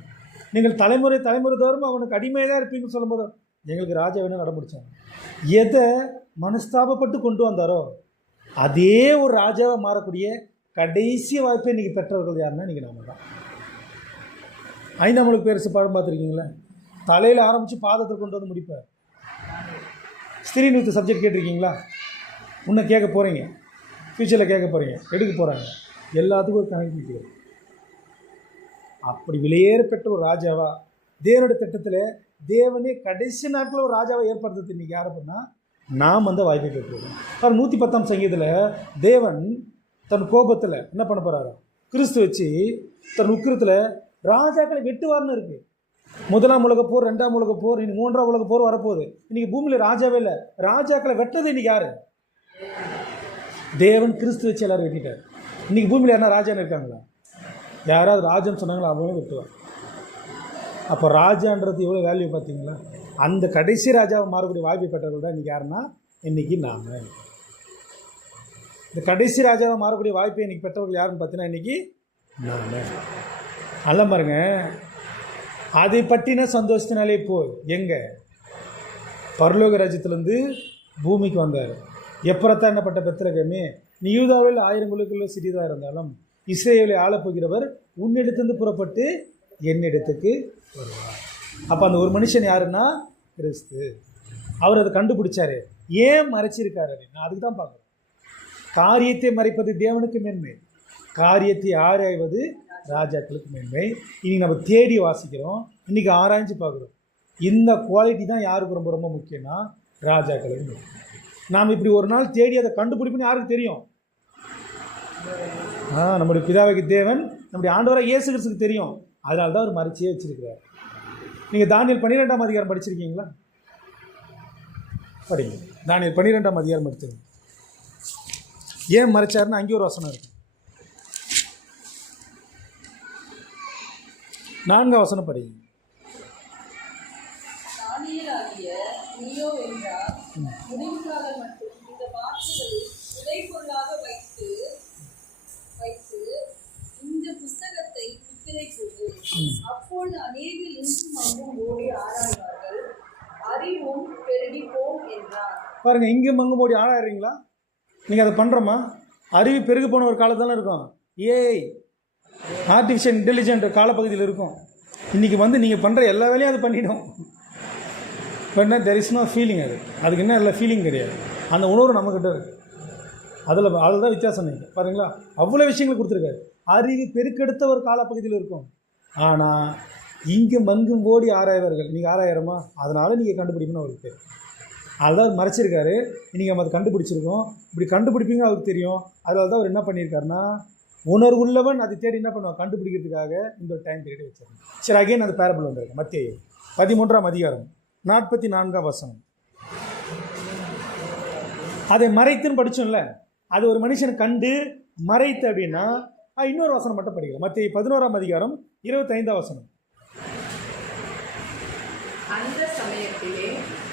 நீங்கள் தலைமுறை தோறும் அவனுக்கு அடிமையாக தான் இருப்பீங்கன்னு சொல்லும்போது எங்களுக்கு ராஜா வேணும் நடமுடிச்சாங்க. எதை மனஸ்தாபப்பட்டு கொண்டு வந்தாரோ அதே ஒரு ராஜாவாக மாறக்கூடிய கடைசி வாய்ப்பை இன்றைக்கி பெற்றவர்கள் யாருன்னா இன்றைக்கி நாம தான். 5ஆம் மொழி பேரரசு படம் பார்த்துருக்கீங்களா? தலையில் ஆரம்பித்து பாதத்தை கொண்டு வந்து முடிப்பார். ஸ்திரீ நிறுத்த சப்ஜெக்ட் கேட்டிருக்கீங்களா? இன்னும் கேட்க போகிறீங்க, ஃப்யூச்சரில் கேட்க போகிறீங்க, எடுக்க போகிறாங்க. எல்லாத்துக்கும் ஒரு கணக்கு நிற்கிறது. அப்படி வெளியேறப்பட்ட ஒரு ராஜாவா தேவனுடைய திட்டத்தில் தேவனே கடைசி நாட்களில் ஒரு ராஜாவை ஏற்படுத்துறது இன்றைக்கி யாரை பண்ணால் நாம் அந்த வாய்ப்பை பெற்றுருக்கோம். 110ஆம் சங்கீதத்தில் தேவன் தன் கோபத்தில் என்ன பண்ண போகிறாரா? கிறிஸ்து வச்சு தன் உக்கிரத்தில் ராஜாக்களை வெட்டுவார்னு இருக்கு. 1ஆம் உலகப் போர், 2ஆம் உலகப் போர், இன்னைக்கு 3ஆம் உலகப் போர் வரப்போகுது. இன்னைக்கு பூமியில் ராஜாவே இல்லை. ராஜாக்களை வெட்டது இன்னைக்கு யாரு? தேவன் கிறிஸ்து வச்சு எல்லாரும் வெட்டிட்டார். இன்னைக்கு பூமியில் யாரா ராஜான்னு இருக்காங்களா? யாராவது ராஜான்னு சொன்னாங்களா? அவங்களும் வெட்டுவார். அப்போ ராஜான்றது எவ்வளோ வேல்யூ பார்த்தீங்களா? அந்த கடைசி ராஜாவை மாறக்கூடிய வாய்ப்பு பெற்றவர்கள் தான் இன்றைக்கி யாருன்னா இன்றைக்கி நாம். இந்த கடைசி ராஜாவை மாறக்கூடிய வாய்ப்பை இன்றைக்கி பெற்றவர்கள் யாருன்னு பார்த்தீங்கன்னா இன்றைக்கி நாம். அல்ல பாருங்க, அதை பற்றின சந்தோஷத்தினாலே போய் எங்கே பரலோக ராஜ்யத்திலேருந்து பூமிக்கு வந்தார். எப்பறத்தான் என்னப்பட்ட பெத்லகேமே, நீ யூதாவில் 1000 குழுக்களுள்ள சிறிதாக இருந்தாலும் இஸ்ரேலை ஆளப்போகிறவர் உன்னிடத்திலிருந்து புறப்பட்டு என்னிடத்துக்கு வருவார். அப்போ அந்த ஒரு மனுஷன் யாருன்னா கிறிஸ்து. அவர் அதை கண்டுபிடிச்சாரு. ஏன் மறைச்சிருக்காரு அப்படின்னா அதுக்கு தான் பார்க்குறோம். காரியத்தை மறைப்பது தேவனுக்கு மேன்மை, காரியத்தை ஆராய்வது ராஜாக்களுக்கு மேன்மை. இன்னைக்கு நம்ம தேடி வாசிக்கிறோம், இன்னைக்கு ஆராய்ஞ்சு பார்க்குறோம். இந்த குவாலிட்டி தான் யாருக்கு ரொம்ப ரொம்ப முக்கியம்னா ராஜாக்களுக்கு. நாம் இப்படி ஒரு நாள் தேடி அதை கண்டுபிடிப்புன்னு யாருக்கு தெரியும்? நம்முடைய பிதாவுக்கு தேவன், நம்முடைய ஆண்டவராக இயேசு கிறிஸ்துக்கு தெரியும். அதனால தான் அவர் மறைச்சியே வச்சிருக்கிறார். நீங்கள் தானியேல் 12ஆம் அதிகாரம் படிச்சிருக்கீங்களா? படிங்க. தானியேல் 12ஆம் அதிகாரம் படிச்சிருங்க. ஏன் மறைச்சாருன்னு அங்கே ஒரு வசனம் இருக்கு. 4ஆம் வசனம் படிங்க. அப்பொழுது அநேகர் இன்றும் அங்கும் ஓடி ஆராய்வார்கள், அறிவும் பெருகி போம் என்றார். பாருங்க, இங்கும் அங்கும் ஓடி ஆராயிறீங்களா? நீங்கள் அதை பண்ணுறோமா? அறிவு பெருகு போன ஒரு காலத்தாலும் இருக்கும். ஆர்டிஃபிஷியல் இன்டெலிஜென்ட் காலப்பகுதியில் இருக்கும். இன்றைக்கி நீங்கள் பண்ணுற எல்லா வேலையும் அது பண்ணிடும். இப்போ தெர் இஸ் நோ ஃபீலிங். அதுக்கு என்ன எல்லா ஃபீலிங் கிடையாது. அந்த உணர்வு நம்மக்கிட்ட இருக்குது. அதில் தான் வித்தியாசம். நீங்கள் பாருங்களா, அவ்வளோ விஷயங்கள் கொடுத்துருக்காரு. அறிவு பெருக்கெடுத்த ஒரு காலப்பகுதியில் இருக்கும். ஆனால் இங்கும் அங்கும் ஓடி ஆராய்வார்கள். நீங்கள் ஆராயிரமா? அதனால் நீங்கள் கண்டுபிடிக்கணும் அவருக்கு பேர். அதுதான் மறைச்சிருக்காரு. இன்றைக்கி நம்ம அதை கண்டுபிடிச்சிருக்கோம். இப்படி கண்டுபிடிப்பீங்க அவருக்கு தெரியும். அதனால தான் அவர் என்ன பண்ணியிருக்காருன்னா, உணர்வுள்ளவன் அதை தேடி என்ன பண்ணுவான் கண்டுபிடிக்கிறதுக்காக இந்த ஒரு டைம் பீரியட் வச்சிருக்கோம். சரி, அகைன் அந்த பேரபிள் வந்திருக்கு. மத்தேயு 13ஆம் அதிகாரம் 44ஆம் வசனம். அதை மறைத்துன்னு படித்தோம்ல, அது ஒரு மனுஷன் கண்டு மறைத்து அப்படின்னா இன்னொரு வசனம் மட்டும் படிக்கலாம். மத்தேயு 11ஆம் அதிகாரம் 25ஆம் வசனம். அந்த சமயத்திலே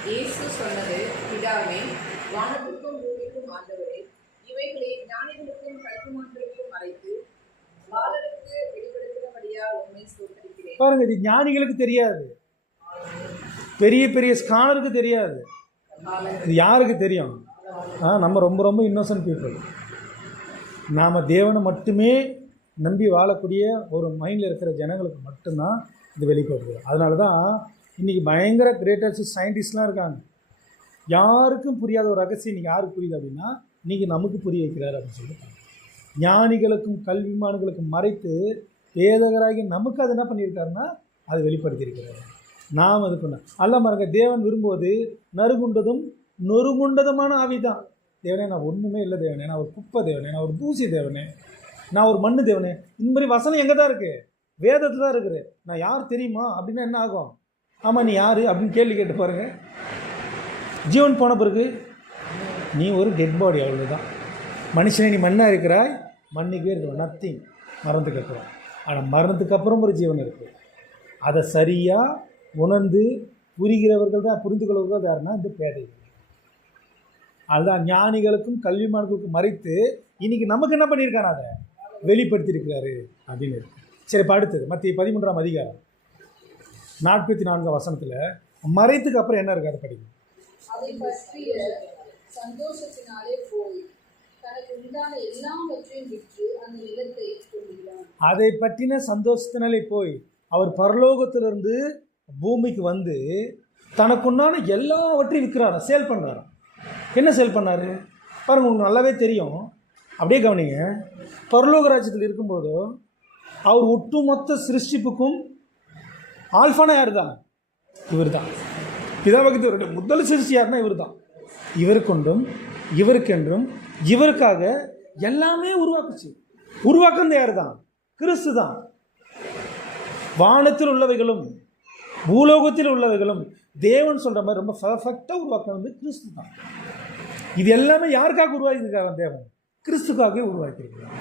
இயேசு சொன்னது, பிதாவே, வானத்துக்கும் பூமிக்கும் ஆண்டவரே, இவைகளை ஞானிகளுக்கும் கல்விமான்களுக்கும் மறைத்து பாலருக்கு வெளிப்படுத்துகிறபடியால் உம்மை ஸ்தோத்திரிக்கிறேன். பாருங்க, இது ஞானிகளுக்கு தெரியாது, பெரிய பெரிய ஸ்காலருக்கு தெரியாது. இது யாருக்கு தெரியும்? நம்ம ரொம்ப ரொம்ப இன்னோசன்ட் பீப்புள். நாம் தேவனை மட்டுமே நம்பி வாழக்கூடிய ஒரு மைண்டில் இருக்கிற ஜனங்களுக்கு மட்டும்தான் இது வெளிப்படுது. அதனால தான் இன்றைக்கி பயங்கர கிரேட்டர்ஸ் சயின்டிஸ்ட்லாம் இருக்காங்க. யாருக்கும் புரியாத ஒரு ரகசியம் இன்றைக்கி யாருக்கு புரியுது அப்படின்னா இன்றைக்கி நமக்கு புரிய வைக்கிறார் அப்படின்னு சொல்லிட்டு ஞானிகளுக்கும் கல்விமான்களுக்கும் மறைத்து வேதகராகி நமக்கு அது என்ன பண்ணியிருக்காருன்னா அது வெளிப்படுத்தியிருக்கிறார். நாம் அது பண்ண அல்ல மறங்க. தேவன் விரும்புவது நறுகுண்டதும் நொறுகுண்டதுமான ஆவி தான். தேவனே, நான் ஒன்றுமே இல்லை தேவனே, நான் ஒரு குப்பை தேவனே, நான் ஒரு தூசி தேவனே, நான் ஒரு மண்ணு தேவனே. இந்த மாதிரி வசனம் எங்கே தான் இருக்குது? வேதத்தில் தான் இருக்குது. நான் யார் தெரியுமா அப்படின்னா என்ன ஆகும்? ஆமாம், நீ யார் அப்படின்னு கேள்வி கேட்டு பாருங்கள். ஜீவன் போன பிறகு நீ ஒரு டெட் பாடி, அவ்வளோதான். மனுஷனை நீ மண்ணாக இருக்கிறாய், மண்ணுக்கே இருக்கிற நத்திங், மரணத்துக்கு அப்புறம். ஆனால் மரணத்துக்கு அப்புறம் ஒரு ஜீவன் இருக்குது. அதை சரியாக உணர்ந்து புரிகிறவர்கள் தான், புரிந்து கொள்வர்கள் யாருன்னா இந்த பேதைகள். அதுதான் ஞானிகளுக்கும் கல்விமான்களுக்கும் மறைத்து இன்றைக்கி நமக்கு என்ன பண்ணியிருக்காரு? அதை வெளிப்படுத்தியிருக்கிறாரு அப்படின்னு இருக்கு. சரி, இப்போ அடுத்தது மத்திய 13ஆம் அதிகாரம் 44ஆம் வசனத்தில் மறைத்துக்கு அப்புறம் என்ன இருக்குது? அதை படிக்கும். அதை பற்றிய சந்தோஷத்தினாலே போய் தனக்கு உண்டான எல்லாவற்றையும் விற்று அந்த நிலத்தை கொள்கிறான். அதை பற்றின சந்தோஷத்தினாலே போய் அவர் பரலோகத்திலிருந்து பூமிக்கு வந்து தனக்குண்டான எல்லாவற்றையும் விற்கிறாரா, சேல் பண்ணுறாரா. என்ன சேல் பண்ணார் பாருங்கள், உங்களுக்கு நல்லாவே தெரியும். அப்படியே கவனிங்க. பரலோக ராஜ்யத்தில் இருக்கும்போது அவர் ஒட்டுமொத்த சிருஷ்டிப்புக்கும் ஆல்ஃபானா யார் தான்? இவர் தான். பிதாபக்தியருடைய முதல் சிருஷ்டி யாருன்னா இவர் தான். இவருக்கொண்டும் இவருக்கென்றும் இவருக்காக எல்லாமே உருவாக்குச்சு. உருவாக்குறது யார் தான்? கிறிஸ்து தான். வானத்தில் உள்ளவைகளும் பூலோகத்தில் உள்ளவைகளும் தேவன் சொல்கிற மாதிரி ரொம்ப பர்ஃபெக்டாக உருவாக்கினது கிறிஸ்து தான். இது எல்லாமே யாருக்காக உருவாக்கியிருக்காங்க? தேவன் கிறிஸ்துக்காகவே உருவாக்கியிருக்கிறார்.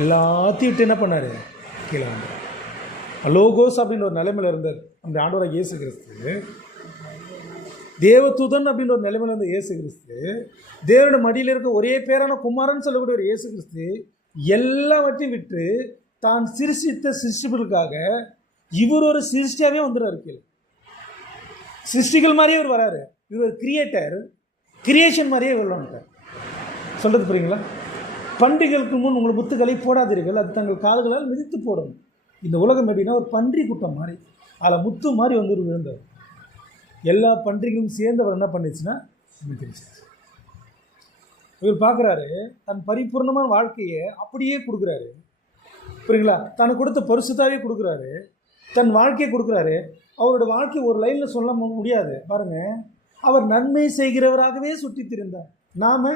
எல்லாத்தையும் விட்டு என்ன பண்ணார்? கீழே வந்தார். லோகோஸ் அப்படின்னு ஒரு நிலைமையில் இருந்தார் அந்த ஆண்டவராக இயேசு கிறிஸ்து. தேவதூதன் அப்படின்ற ஒரு நிலைமையில் இருந்த இயேசு கிறிஸ்து, தேவனோட மடியில் இருக்க ஒரே பேரான குமாரன் சொல்லக்கூடிய ஒரு இயேசு கிறிஸ்து எல்லாவற்றையும் விட்டு தான் சிருஷ்டித்த சிருஷ்டிகளுக்காக இவர் ஒரு சிருஷ்டியாகவே வந்துடுறாரு. கீழே சிருஷ்டிகள் மாதிரியே இவர் வராரு. இவர் ஒரு கிரியேட்டர், கிரியேஷன் மாதிரியே இவர் வந்துட்டார். சொல்கிறது புரியுங்களா? பன்றிகளுக்கு முன் உங்கள் முத்துக்களை போடாதீர்கள், அது தங்கள் கால்களால் மிதித்து போடணும். இந்த உலகம் எப்படின்னா ஒரு பன்றி கூட்டம் மாதிரி, அதில் முத்து மாதிரி வந்து ஒரு விழுந்தார். எல்லா பன்றிகளும் சேர்ந்தவர் என்ன பண்ணிச்சுன்னா மிதிச்சு. இவர் பார்க்குறாரு, தன் பரிபூர்ணமான வாழ்க்கையை அப்படியே கொடுக்குறாரு. புரியுங்களா? தனக்கு கொடுத்த பரிசுத்தாவே கொடுக்குறாரு, தன் வாழ்க்கையை கொடுக்குறாரு. அவரோட வாழ்க்கை ஒரு லைனில் சொல்ல முடியாது பாருங்கள். அவர் நன்மை செய்கிறவராகவே சுற்றி திரிந்தார். நாம்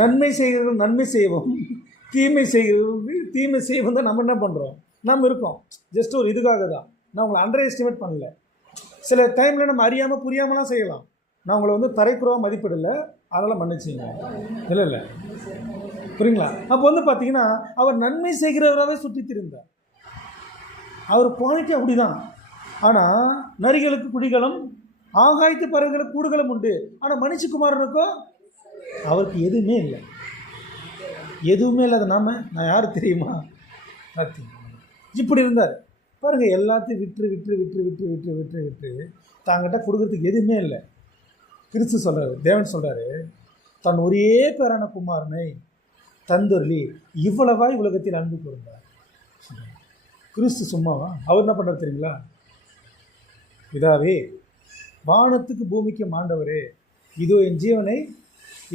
நன்மை செய்கிறவர்கள் நன்மை செய்வோம், தீமை செய்கிறவர்கள் தீமை செய்வோம் தான் நம்ம என்ன பண்ணுறோம்? நம்ம இருக்கோம். ஜஸ்ட் ஒரு இதுக்காக தான். நான் உங்களை அண்டர் எஸ்டிமேட் பண்ணல. சில டைமில் நம்ம அறியாமல் புரியாமலாம் செய்யலாம். நான் உங்களை வந்து தரைக்குறவாக மதிப்பிடலை, அதனால் மன்னிச்சிங்க. இல்லை புரியுங்களா? அப்போ வந்து பார்த்தீங்கன்னா அவர் நன்மை செய்கிறவராகவே சுற்றி திரிந்தார். அவர் குவாலிட்டி அப்படி தான். ஆனால் நரிகளுக்கு குடிகளும் ஆகாயத்து பறவைகளுக்கு கூடுகளும் உண்டு. ஆனால் மனுஷகுமாரனுக்கோ அவருக்கு எதுவுமே இல்லை. எதுவுமே இல்லாத நான் யார் தெரியுமா? இப்படி இருந்தார் பாருங்கள். எல்லாத்தையும் விட்டு விட்டு விட்டு விட்டு விட்டு விட்டு விட்டு தாங்கிட்ட கொடுக்கறதுக்கு எதுவுமே இல்லை. கிறிஸ்து சொல்கிறாரு, தேவன் சொல்கிறாரு, தன் ஒரே பேரான குமாரனை தந்தொருளி இவ்வளவாய் உலகத்தில் அன்பு கூர்ந்தார். கிறிஸ்து சும்மாவா? அவர் என்ன பண்ணுறாரு தெரியுங்களா? பிதாவே, வானத்துக்கு பூமிக்கு ஆண்டவரே, இதோ என் ஜீவனை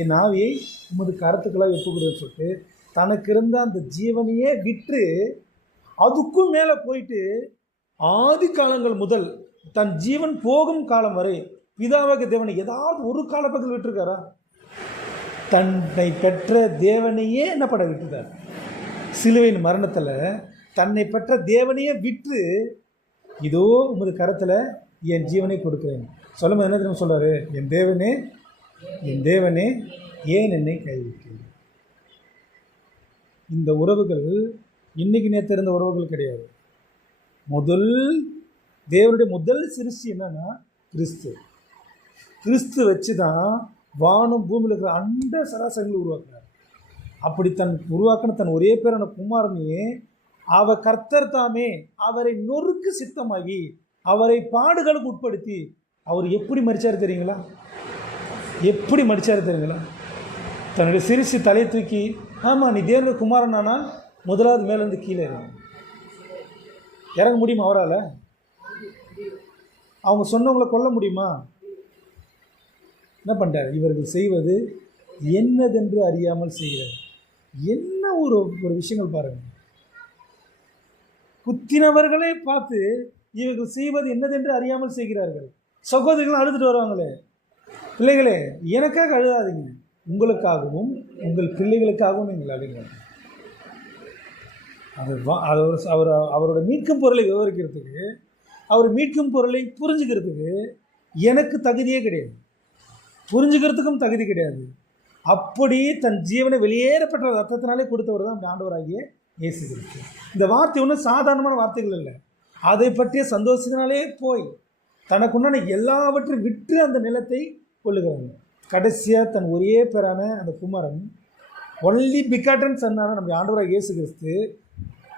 என் ஆவியை உமது கரத்துக்களாக ஒப்புக்கொடுன்னு சொல்லிட்டு தனக்கு இருந்த அந்த ஜீவனையே விற்று அதுக்கும் மேலே போயிட்டு ஆதி காலங்கள் முதல் தன் ஜீவன் போகும் காலம் வரை பிதாவாக தேவனை ஏதாவது ஒரு காலப்பகுதியில் விட்டுருக்காரா? தன்னை பெற்ற தேவனையே என்ன பண்ண விட்டுட்டார்? சிலுவையின் மரணத்தில் தன்னை பெற்ற தேவனையே விற்று இதோ உமது கரத்தில் என் ஜீவனை கொடுக்குறேன் சொல்லும்போது என்ன தெரியுமா சொல்கிறாரு? என் தேவனே, என் தேவனே, ஏன் என்னை கைவிட்டீர்? இந்த உறவுகள் இன்னைக்கு நேற்று இருந்த உறவுகள் கிடையாது. தேவனுடைய முதல் சிருஷ்டி என்னன்னா கிறிஸ்து. கிறிஸ்து வச்சு தான் வானம் பூமியில் இருக்கிற அண்ட சராசரிகளை உருவாக்குறார். அப்படி உருவாக்கின தன் ஒரே பேரான குமாரனையே கர்த்தர் தாமே அவரை நொறுக்கு சித்தமாகி அவரை பாடுகளுக்கு உட்படுத்தி அவர் எப்படி மரிச்சார் தெரியுங்களா? எப்படி மரிச்சார் தெரியுங்களா? தன்னுடைய சிரிச்சு தலையை தூக்கி, ஆமாம் நீ தேவனுடைய குமாரன் ஆனால் முதலாவது மேலேருந்து கீழே இறங்க முடியுமா அவரால்? அவங்க சொன்னவங்களை கொல்ல முடியுமா? என்ன பண்ணிட்டார்? இவர்கள் செய்வது என்னதென்று அறியாமல் செய்கிறார். என்ன ஒரு விஷயங்கள் பாருங்கள். குத்தினவர்களே பார்த்து இவர்கள் செய்வது என்னதென்று அறியாமல் செய்கிறார்கள். சகோதரிகள் அழுதுட்டு வருவாங்களே, பிள்ளைகளே எனக்காக அழுதாதீங்க, உங்களுக்காகவும் உங்கள் பிள்ளைகளுக்காகவும் நீங்கள் அழுங்க. அவரோட மீட்கும் பொருளை விவரிக்கிறதுக்கு, அவர் மீட்கும் பொருளை புரிஞ்சுக்கிறதுக்கு எனக்கு தகுதியே கிடையாது, புரிஞ்சுக்கிறதுக்கும் தகுதி கிடையாது. அப்படி தன் ஜீவனை வெளியேறப்பட்ட ரத்தத்தினாலே கொடுத்தவர் தான் ஆண்டவராகிய இயேசு கிறிஸ்து. இந்த வார்த்தை ஒன்றும் சாதாரணமான வார்த்தைகள் இல்லை. அதை பற்றிய சந்தோஷத்தினாலே போய் தனக்குண்டான எல்லாவற்றையும் விற்று அந்த நிலத்தை கொள்ளுகிறாங்க. கடைசியாக தன் ஒரே பேரான அந்த குமாரன், ஒன்லி பிகாட்டன் சன்னான நம்ம ஆண்டவராகிய இயேசு கிறிஸ்து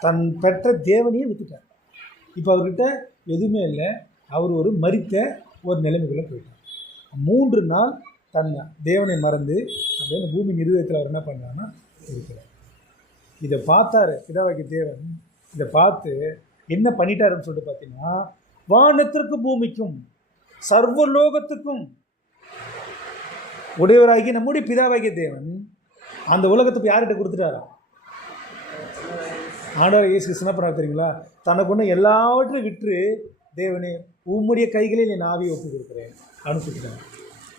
தன் பெற்ற தேவனையே விற்றுட்டார். இப்போ அவர்கிட்ட எதுவுமே இல்லை. அவர் ஒரு மரித்த ஒரு நிலைமைக்குள்ளே போயிட்டார். 3 நாள் தன் தேவனை மறந்து அப்படின்னு பூமி நிறுவனத்தில் அவர் என்ன பண்ணார்னா இருக்கிறார். இதை பார்த்தார் பிதாவாகிய தேவன். இதை பார்த்து என்ன பண்ணிட்டாருன்னு சொல்லிட்டு பார்த்தீங்கன்னா, வானத்திற்கு பூமிக்கும் சர்வலோகத்துக்கும் உடையவராகி நம்முடைய பிதாவாகிய தேவன் அந்த உலகத்துக்கு யார்கிட்ட கொடுத்துட்டாரா? ஆண்டவர் இயேசு கிறிஸ்து என்ன பண்ணார் தெரியுங்களா? தனக்கு ஒன்று எல்லாவற்றையும் விற்று தேவனே உம்முடைய கைகளில் என் ஆவியை ஒப்பு கொடுக்குறேன் அனுப்பிட்டார்.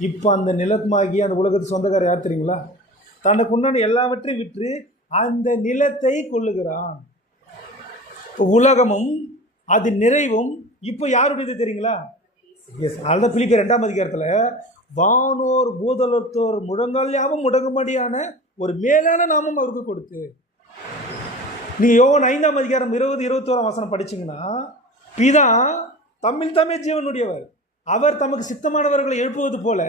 இப்போ அந்த நிலமாகி அந்த உலகத்துக்கு சொந்தக்காரர் யார் தெரியுங்களா? தனக்கு உண்டான எல்லாவற்றையும் விற்று அந்த நிலத்தை கொள்ளுகிறான். இப்போ உலகமும் அது நிறைவும் இப்போ யாருடையது தெரியுங்களா? எஸ், அதுதான் பிலிப்பியர் 2ஆம் அதிகாரத்தில் வானோர் பூதலத்தோர் முழங்கால் யாவும் முடங்கும்படியான ஒரு மேலான நாமம் அவருக்கு கொடுத்து. நீங்கள் யோவான் 5ஆம் அதிகாரம் 20-21 வசனம் படிச்சிங்கன்னா, பிதா தம்மில் தாமே ஜீவனுடையவர், அவர் தமக்கு சித்தமானவர்களை எழுப்புவது போல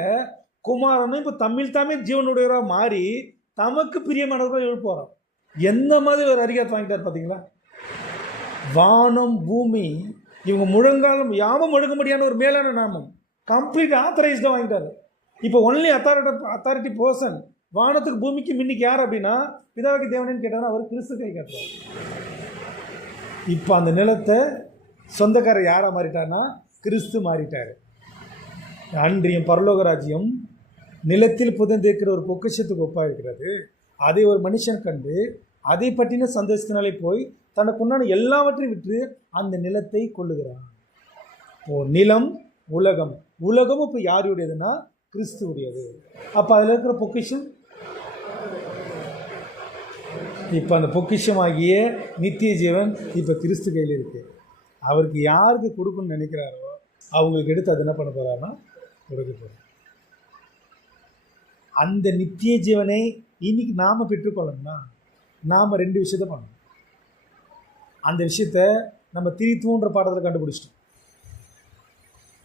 குமாரனும் இப்போ தம்மில் தாமே ஜீவனுடையவராக மாறி தமக்கு பிரியமானவர்களை எழுப்புவாராம். எந்த மாதிரி ஒரு அதிகாரத்தை வாங்கிட்டார் பார்த்தீங்களா? வானம் பூமி இவங்க முழங்காலம் யாவும் முழங்கும்படியான ஒரு மேலான நாமம் கம்ப்ளீட் ஆத்தரைஸ்டாக வாங்கிட்டாரு. இப்போ ஒன்லி அத்தாரிட்டி பர்சன் வானத்துக்கு பூமிக்கு மின்னிக்கு யார் அப்படின்னா பிதாவுக்கு தேவனேன்னு கேட்டாங்கன்னா அவர் கிறிஸ்து கை காட்டுறார். இப்போ அந்த நிலத்தை சொந்தக்காரர் யாராக மாறிட்டார்னா கிறிஸ்து மாறிட்டார். அன்றியும் பரலோக ராஜ்யம் நிலத்தில் புதைந்திருக்கிற ஒரு பொக்கிஷத்துக்கு ஒப்பாக இருக்கிறது. அதை ஒரு மனுஷன் கண்டு அதை பற்றின சந்தோஷத்தினாலே போய் தனக்கு உண்டான எல்லாவற்றையும் விற்று அந்த நிலத்தை கொள்ளுகிறான். ஓ, நிலம் உலகம், உலகம் இப்போ யாருடையதுன்னா கிறிஸ்துவுடையது. அப்போ அதில் இருக்கிற பொக்கிஷம், இப்போ அந்த பொக்கிஷமாகிய நித்திய ஜீவன் இப்போ கிறிஸ்து கையில் இருக்கு. அவருக்கு யாருக்கு கொடுக்கணும்னு நினைக்கிறாரோ அவங்களுக்கு எடுத்து அது என்ன பண்ண போகிறாருன்னா கொடுக்க போகிறார். அந்த நித்திய ஜீவனை இன்னைக்கு நாம் பெற்றுக்கொள்ளணும்னா நாம் 2 விஷயத்த பண்ணணும். அந்த விஷயத்த நம்ம திரித்துவன்ற பாடத்தில் கண்டுபிடிச்சிட்டோம்.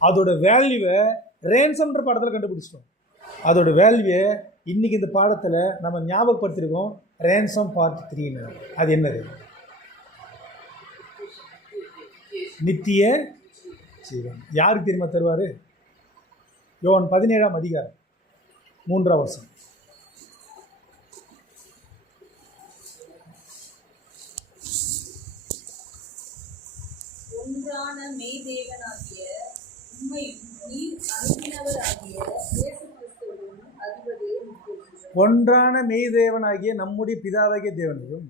அதோட வேல்யூவை ரேன்சம்ன்ற பாடத்தில் கண்டுபிடிச்சிட்டோம். அதோட வேல்யூவை இன்றைக்கி இந்த பாடத்தில் நம்ம ஞாபகப்படுத்திருக்கோம். Ransom part 3. அது என்னது? நித்திய ஜீவன். யாருக்கு தெரியுமா தருவார்? யோவான் 17ஆம் அதிகாரம் 3ஆம் வசனம். ஒன்றான மெய்தேவனாகிய உம்மை நீர் அனுப்பினவராகிய இயேசு கிறிஸ்துவையும் அறிவதே முக்கியம். ஒன்றான மெய்தேவனாகிய நம்முடைய பிதாவாகிய தேவனையும்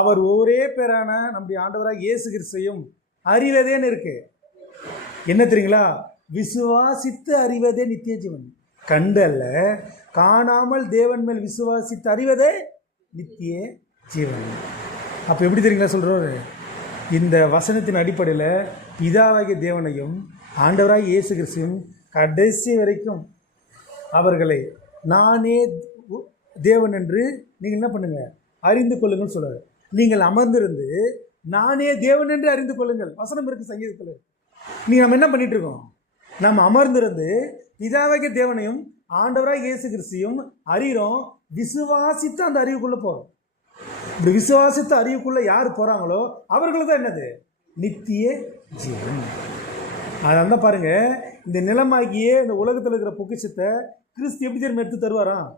அவர் ஒரே பேரான நம்முடைய ஆண்டவராக இயேசு கிறிஸ்துவையும் அறிவதேன்னு இருக்கு. என்ன தெரியுங்களா? விசுவாசித்து அறிவதே நித்திய ஜீவன். கண்டல்ல, காணாமல் தேவன் மேல் விசுவாசித்து அறிவதே நித்திய ஜீவன். அப்போ எப்படி தெரியுங்களா சொல்கிறாரு? இந்த வசனத்தின் அடிப்படையில் பிதாவாகிய தேவனையும் ஆண்டவராக இயேசு கிறிஸ்துவையும் கடைசி வரைக்கும் அவர்களை நானே தேவன் என்று நீங்கள் என்ன பண்ணுங்க அறிந்து கொள்ளுங்கள்னு சொல்கிறார். நீங்கள் அமர்ந்திருந்து நானே தேவன் என்று அறிந்து கொள்ளுங்கள். வசனம் இருக்குது சங்கீதத்தில். நீங்கள் நம்ம என்ன பண்ணிட்டு இருக்கோம்? நம்ம அமர்ந்திருந்து பிதாவாகிய தேவனையும் ஆண்டவராக இயேசு கிறிஸ்துவையும் அறிகிறோம். விசுவாசித்து அந்த அறிவுக்குள்ளே போகிறோம். இப்படி விசுவாசித்த அறிவுக்குள்ளே யார் போகிறாங்களோ அவர்களுக்கு தான் என்னது? நித்திய ஜீவன். அதான் தான் பாருங்கள், இந்த நிலமாகிய இந்த உலகத்தில் இருக்கிற பொக்கிஷத்தை கிறிஸ்து எப்படி தெரியுமா எடுத்து தருவாராம்?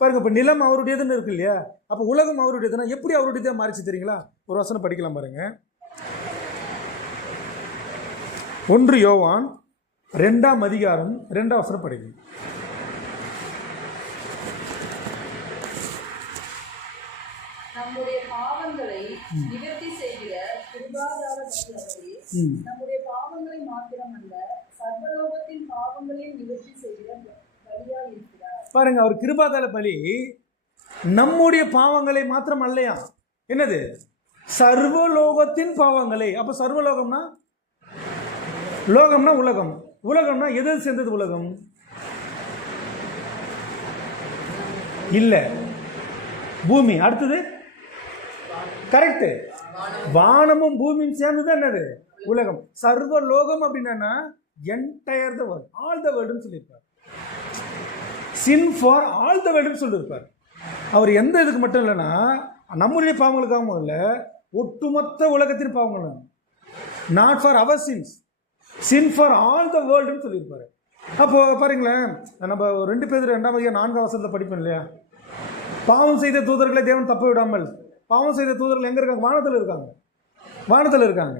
பாருங்கள், இப்போ நிலம் அவருடையதுன்னு இருக்கு இல்லையா? அப்போ உலகம் அவருடையதுன்னா எப்படி அவருடையதாக மாறிச்சு தெரியுங்களா? ஒரு வசனம் படிக்கலாம் பாருங்கள். 1 யோவான் 2ஆம் அதிகாரம் 2ஆம் வசனம் படிக்கணும். நம்முடைய பாவங்களை நிவர்த்தி செய்கிற கிருபாதார பலியாகவே நம்முடைய பாவங்களை மாத்திரமல்ல சர்வலோகத்தின் பாவங்களையும் நிவர்த்தி செய்கிற பலியாக இருக்கிறார். பாருங்க, அவர் கிருபாதார பலி நம்முடைய பாவங்களை மாத்திரம் அல்லையா? என்னது? சர்வலோகத்தின் பாவங்களை. அப்ப சர்வலோகம்னா லோகம்னா உலகம். உலகம்னா எது சேர்ந்தது? உலகம் இல்ல, பூமி. அடுத்தது கரெக்ட், வானமும் பூமியும் சேர்ந்துதான் என்னது? உலகம். சர்வலோகம் அப்படின்னா entire the world, all the வேர்ல்டுன்னு சொல்லியிருப்பார். சின் ஃபார் ஆல் த வேர்ல்டுன்னு சொல்லியிருப்பார். அவர் எந்த இதுக்கு மட்டும் இல்லைன்னா நம்முடைய பாவங்களுக்காகவும் இல்லை, ஒட்டுமொத்த உலகத்தின் பாவங்களும். Not for our sins, sin for all the வேர்ல்டுன்னு சொல்லியிருப்பார். அப்போ பாருங்களேன், நம்ம 2 பேர் 2ஆம் அதிகாரம் 4ஆம் வசனத்தில் படிப்போம் இல்லையா? பாவம் செய்த தூதர்களை தேவன் தப்ப விடாமல். பாவம் செய்த தூதர்கள் எங்கே இருக்காங்க? வானத்தில் இருக்காங்க. வானத்தில் இருக்காங்க.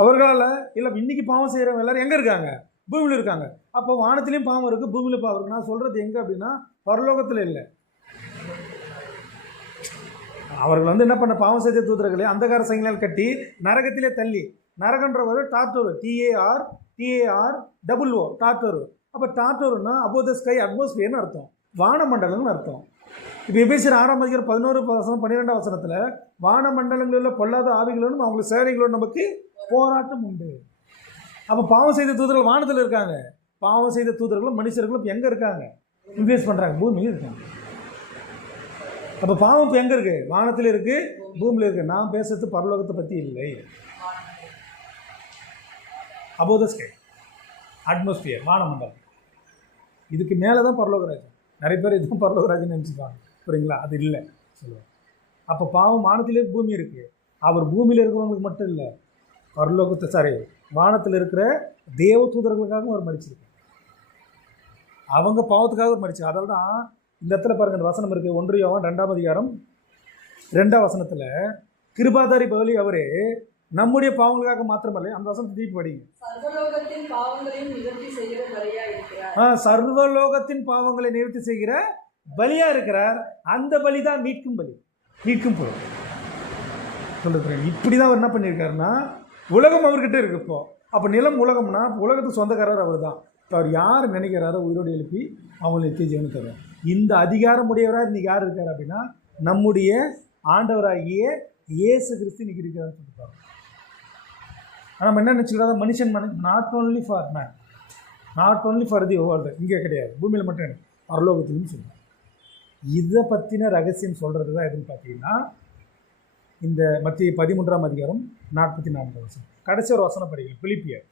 அவர்களால் இல்லை, இன்னைக்கு பாவம் செய்கிறவங்க எல்லாரும் எங்கே இருக்காங்க? பூமியில் இருக்காங்க. அப்போ வானத்திலையும் பாவம் இருக்குது, பூமியில் பாவம் இருக்குது. நான் சொல்கிறது எங்கே அப்படின்னா பரலோகத்தில் இல்லை. அவர்கள் என்ன பண்ண, பாவம் செய்த தூதர்களை அந்தகார சங்கிலால் கட்டி நரகத்திலே தள்ளி, நரகன்றவர் டார்டோரு, TARTAROO டார்டோரு. அப்போ டார்டோருன்னா அபோவ் த ஸ்கை, அட்மாஸ்பியர்னு அர்த்தம், வானமண்டலம்னு அர்த்தம். இப்போ எபேசியர் 6ஆம் அதிகாரம் 11 வசனம் 12ஆம் வசனத்தில் வான மண்டலங்களில் உள்ள பொல்லாத ஆவிகளோடும் அவங்க சேனைகளோடும் நமக்கு போராட்டம் உண்டு. அப்போ பாவம் செய்த தூதர்கள் வானத்தில் இருக்காங்க, பாவம் செய்த தூதர்களும் மனுஷர்களும் எங்கே இருக்காங்க? இன்வெஸ்ட் பண்ணுறாங்க, பூமியில் இருக்காங்க. அப்போ பாவம் இப்போ எங்கே இருக்குது? வானத்தில் இருக்குது, பூமியில் இருக்குது. நான் பேசுறது பரலோகத்தை பற்றி இல்லை. அபோவ் தி ஸ்கை, அட்மாஸ்பியர், வானமண்டலம். இதுக்கு மேலே தான் பரலோகராஜன். நிறைய பேர் இதுவும் பரலோகராஜன் நினச்சிப்பாங்க, புரியுங்களா? அது இல்லை சொல்லுவாங்க. அப்போ பாவம் வானத்திலே பூமி இருக்குது. அவர் பூமியில் இருக்கிறவங்களுக்கு மட்டும் இல்லை, பரலோகத்தை வானத்தில் இருக்கிற தேவ தூதர்களுக்காகவும் அவர் மடிச்சிருக்கார். அவங்க பாவத்துக்காக ஒரு மடிச்சு. அதால் தான் இந்த இடத்துல பாருங்கள், இந்த வசனம் இருக்குது. 1 யோவான் 2ஆம் அதிகாரம் 2ஆம் வசனத்தில் கிருபாதாரி பவுலி அவரே நம்முடைய பாவங்களுக்காக மாத்திரமல்ல, அந்த வசனத்தை திருப்பி படிங்க. சர்வலோகத்தின் பாவங்களையும் நிவர்த்தி செய்கிற பலியா இருக்கிறார். சர்வலோகத்தின் பாவங்களை நிவர்த்தி செய்கிற பலியா இருக்கிறார். அந்த பலி தான் மீட்கும் பலி, மீட்கும் பொருள் சொல்லுறேன். இப்படி தான் அவர் என்ன பண்ணியிருக்காருன்னா, உலகம் அவர்கிட்ட இருக்கு. இப்போ அப்போ நிலம் உலகம்னா உலகத்துக்கு சொந்தக்காரர் அவர் தான். இப்போ அவர் யார் நினைக்கிறாரோ உயிரோடு எழுப்பி அவங்களை நித்திய ஜீவனை தருவார். இந்த அதிகாரம் உடையவராக இன்றைக்கி யார் இருக்கார் அப்படின்னா, நம்முடைய ஆண்டவராகிய இயேசு கிறிஸ்து இன்றைக்கி இருக்கிறான்னு சொல்லிப்பாங்க. ஆனால் நம்ம என்ன நினச்சிக்கிறதா, மனுஷன் not only for man, not only for the world. இங்கே கிடையாது, பூமியில் மட்டும் எனக்கு பரலோகத்துக்குன்னு சொல்லுவாங்க. இதை பற்றின ரகசியம் சொல்கிறது தான் எதுன்னு பார்த்தீங்கன்னா, இந்த மத்திய 13ஆம் அதிகாரம் 44 வசனம். கடைசி ஒரு வசனம் படிக்கணும். பிலிப்பியர்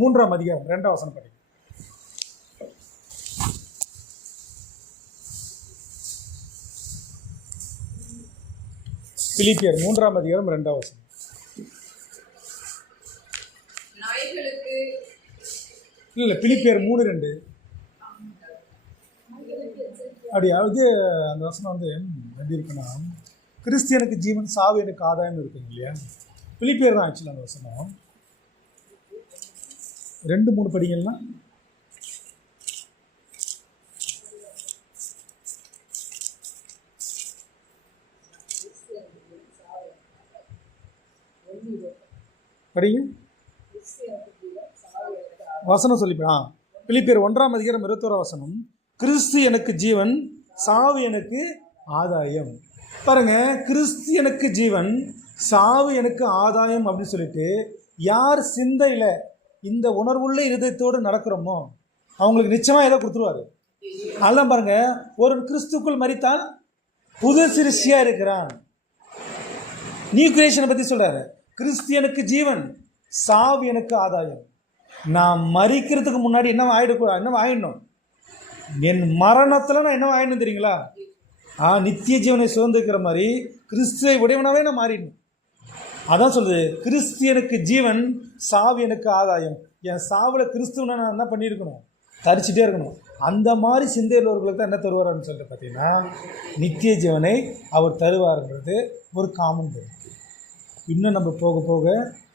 3ஆம் அதிகாரம் 2ஆம் வசனம் படிக்கணும். பிலிப்பியர் 3ஆம் அதிகாரம் 2ஆம் வசனம். இல்லை, பிலிப்பியர் 3:2. அப்படியாவது அந்த வசனம் வந்து எப்படி இருக்குன்னா, கிறிஸ்தியனுக்கு ஜீவன், சாவு எனக்கு ஆதாயம் இருக்குங்க இல்லையா? பிலிப்பியர் தான் ஆக்சுவலாக அந்த வசனம். 2-3 படிங்கன்னா, படிங்க வசனம் சொல்லிப்பா. பிலிப்பியர் 1ஆம் அதிகாரம் 21ஆம் வசனம். கிறிஸ்து எனக்கு ஜீவன், சாவு எனக்கு ஆதாயம். பாருங்க, கிறிஸ்து எனக்கு ஜீவன், சாவு எனக்கு ஆதாயம் அப்படின்னு சொல்லிட்டு யார் சிந்தையில் இந்த உணர்வுள்ள இருதயத்தோடு நடக்கிறோமோ அவங்களுக்கு நிச்சயமாக ஏதோ கொடுத்துருவாரு. அதெல்லாம் பாருங்க, ஒரு கிறிஸ்துக்குள் மரித்தால் புது சிருஷ்டியாக இருக்கிறான். நியூ கிரியேஷனை பற்றி சொல்கிறாரு. கிறிஸ்து எனக்கு ஜீவன், சாவு எனக்கு ஆதாயம். நான் மரிக்கிறதுக்கு முன்னாடி என்ன ஆகிடக்கூடாது, என்ன ஆகிடணும், என் மரணத்தில் நான் என்ன ஆகிடணும் தெரியுங்களா? நித்திய ஜீவனை சுதந்திரிக்கிற மாதிரி கிறிஸ்துவை உடையவனாவே நான் மாறிடணும். அதான் சொல்லுது, கிறிஸ்து எனக்கு ஜீவன், சாவு எனக்கு ஆதாயம். என் சாவில் கிறிஸ்துவனை நான் என்ன பண்ணியிருக்கணும், தரிச்சிட்டே இருக்கணும். அந்த மாதிரி சிந்தையுள்ளவர்களுக்கு தான் என்ன தருவார்னு சொல்லிட்டு பார்த்தீங்கன்னா, நித்திய ஜீவனை அவர் தருவார்ன்றது ஒரு காமன் கருத்து. இன்னும் நம்ம போக போக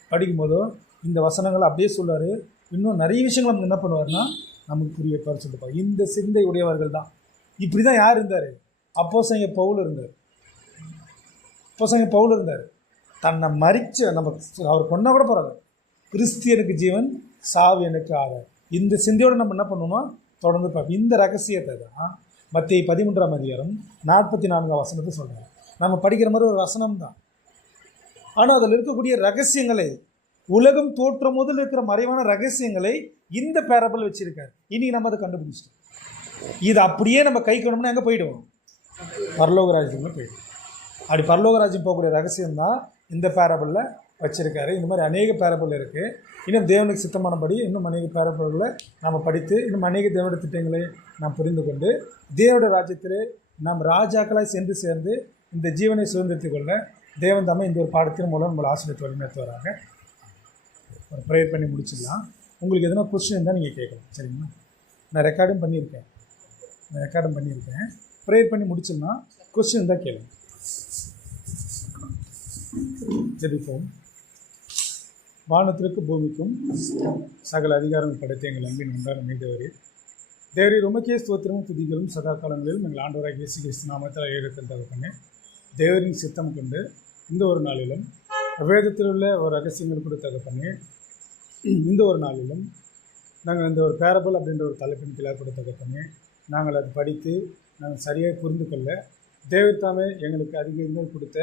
படிக்கும்போதோ இந்த வசனங்களை அப்படியே சொல்லுவார். இன்னும் நிறைய விஷயங்கள் நமக்கு என்ன பண்ணுவார்னா நமக்கு புரிய சொல்லிப்பார். இந்த சிந்தை உடையவர்கள் தான். இப்படி தான் யார் இருந்தார்? அப்போஸ்தலன் பவுல் இருந்தார். அப்போஸ்தலன் பவுல் இருந்தார். தன்னை மரிச்ச நம்ம அவர் கொண்டா கூட பரவாயில்ல, கிறிஸ்தியனுக்கு ஜீவன், சாவு எனக்கு ஆதாயம். இந்த சிந்தையோடு நம்ம என்ன பண்ணுவோம், தொடர்ந்து பார்ப்போம். இந்த ரகசியத்தை தான் மத்திய 13ஆம் அதிகாரம் 44ஆம் வசனத்தை சொல்கிறார். நம்ம படிக்கிற மாதிரி ஒரு வசனம் தான், ஆனால் அதில் இருக்கக்கூடிய ரகசியங்களை, உலகம் தோற்றம் முதல் இருக்கிற மறைவான ரகசியங்களை இந்த பேரபிள் வச்சிருக்காரு. இன்னைக்கு நம்ம அதை கண்டுபிடிச்சிட்டோம். இது அப்படியே நம்ம கை கொண்டோம்னா எங்கே போயிடுவோம், பரலோகராஜ்யம்ல போயிடுவோம். அப்படி பரலோகராஜ்யம் போகக்கூடிய ரகசியம் தான் இந்த பேரபிளில் வச்சுருக்காரு. இந்த மாதிரி அநேக பேரபிள் இருக்குது. இன்னும் தேவனுக்கு சித்தமானபடி இன்னும் அநேக பேரபிள்களை நம்ம படித்து இன்னும் அநேக தேவனுடைய திட்டங்களை நாம் புரிந்து கொண்டு தேவனுடைய ராஜ்யத்தில் நாம் ராஜாக்களாய் சென்று சேர்ந்து இந்த ஜீவனை சுதந்திரத்துக் கொள்ள தேவன் தாமே இந்த ஒரு பாடத்தின் மூலம் உங்களை ஆசிரியத்தை வழிநடத்தி வராங்க. ஒரு ப்ரேயர் பண்ணி முடிச்சிடலாம். உங்களுக்கு எதனா கொஸ்டின் இருந்தால் நீங்கள் கேட்கலாம், சரிங்களா? நான் ரெக்கார்டும் பண்ணியிருக்கேன். ப்ரேயர் பண்ணி முடிச்சிடலாம். கொஸ்டின் இருந்தால் கேளுங்க. ஜெபிப்போம். வானத்திற்கு பூமிக்கும் சகல அதிகாரம் படைத்த எங்கள் அன்பின் உண்டான மீதவரே, தேவரே உமக்கே ஸ்தோத்திரமும் துதிகளும் சதா காலங்களிலும் எங்கள் ஆண்டவராக இயேசு கிறிஸ்து நாமத்தில் ஏறத்தில் தகப்பனே, தேவரின் சித்தம் கொண்டு இந்த ஒரு நாளிலும் வேதத்தில் உள்ள ஒரு ரகசியங்கள் கூட தகப்பனே, இந்த ஒரு நாளிலும் நாங்கள் இந்த ஒரு பேரபிள் அப்படின்ற ஒரு தலைப்பின் கீழாக கூட தகப்பனே, நாங்கள் அது படித்து நாங்கள் சரியாக புரிந்து கொள்ள தேவர் தாமே எங்களுக்கு அதிகங்கள் கொடுத்த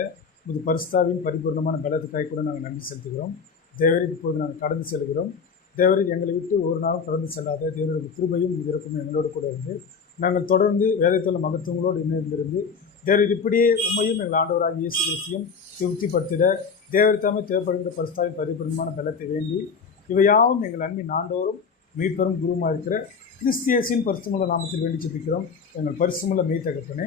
இது பரிசுத்தாவின் பரிபூர்ணமான பலத்துக்காக கூட நாங்கள் நன்றி செலுத்துகிறோம். தேவரின் இப்போது நாங்கள் கடந்து செல்கிறோம். தேவரின் எங்களை விட்டு ஒரு நாளும் கடந்து செல்லாத தேவனுடைய கிருபையும் இறக்கும் எங்களோடு கூட இருந்து நாங்கள் தொடர்ந்து வேதத்துள்ள மகத்துவங்களோடு இணைந்திருந்து தேவர் இப்படியே உண்மையும் எங்கள் ஆண்டவராக இயேசு கிறிஸ்தையும் திருப்திப்படுத்திட தேவர் தாமே தேவைப்படுகின்ற பரிசுத்தாவின் பரிபூர்ணமான பலத்தை வேண்டி இவையாவும் எங்கள் அன்பின் ஆண்டோரும் மீட்பெரும் குருவுமாக இருக்கிற கிறிஸ்தியேசின் பரிசுமுள்ள நாமத்தில் வேண்டி ஜெபிக்கிறோம். எங்கள் பரிசுமுள்ள மெய் தகப்பனே.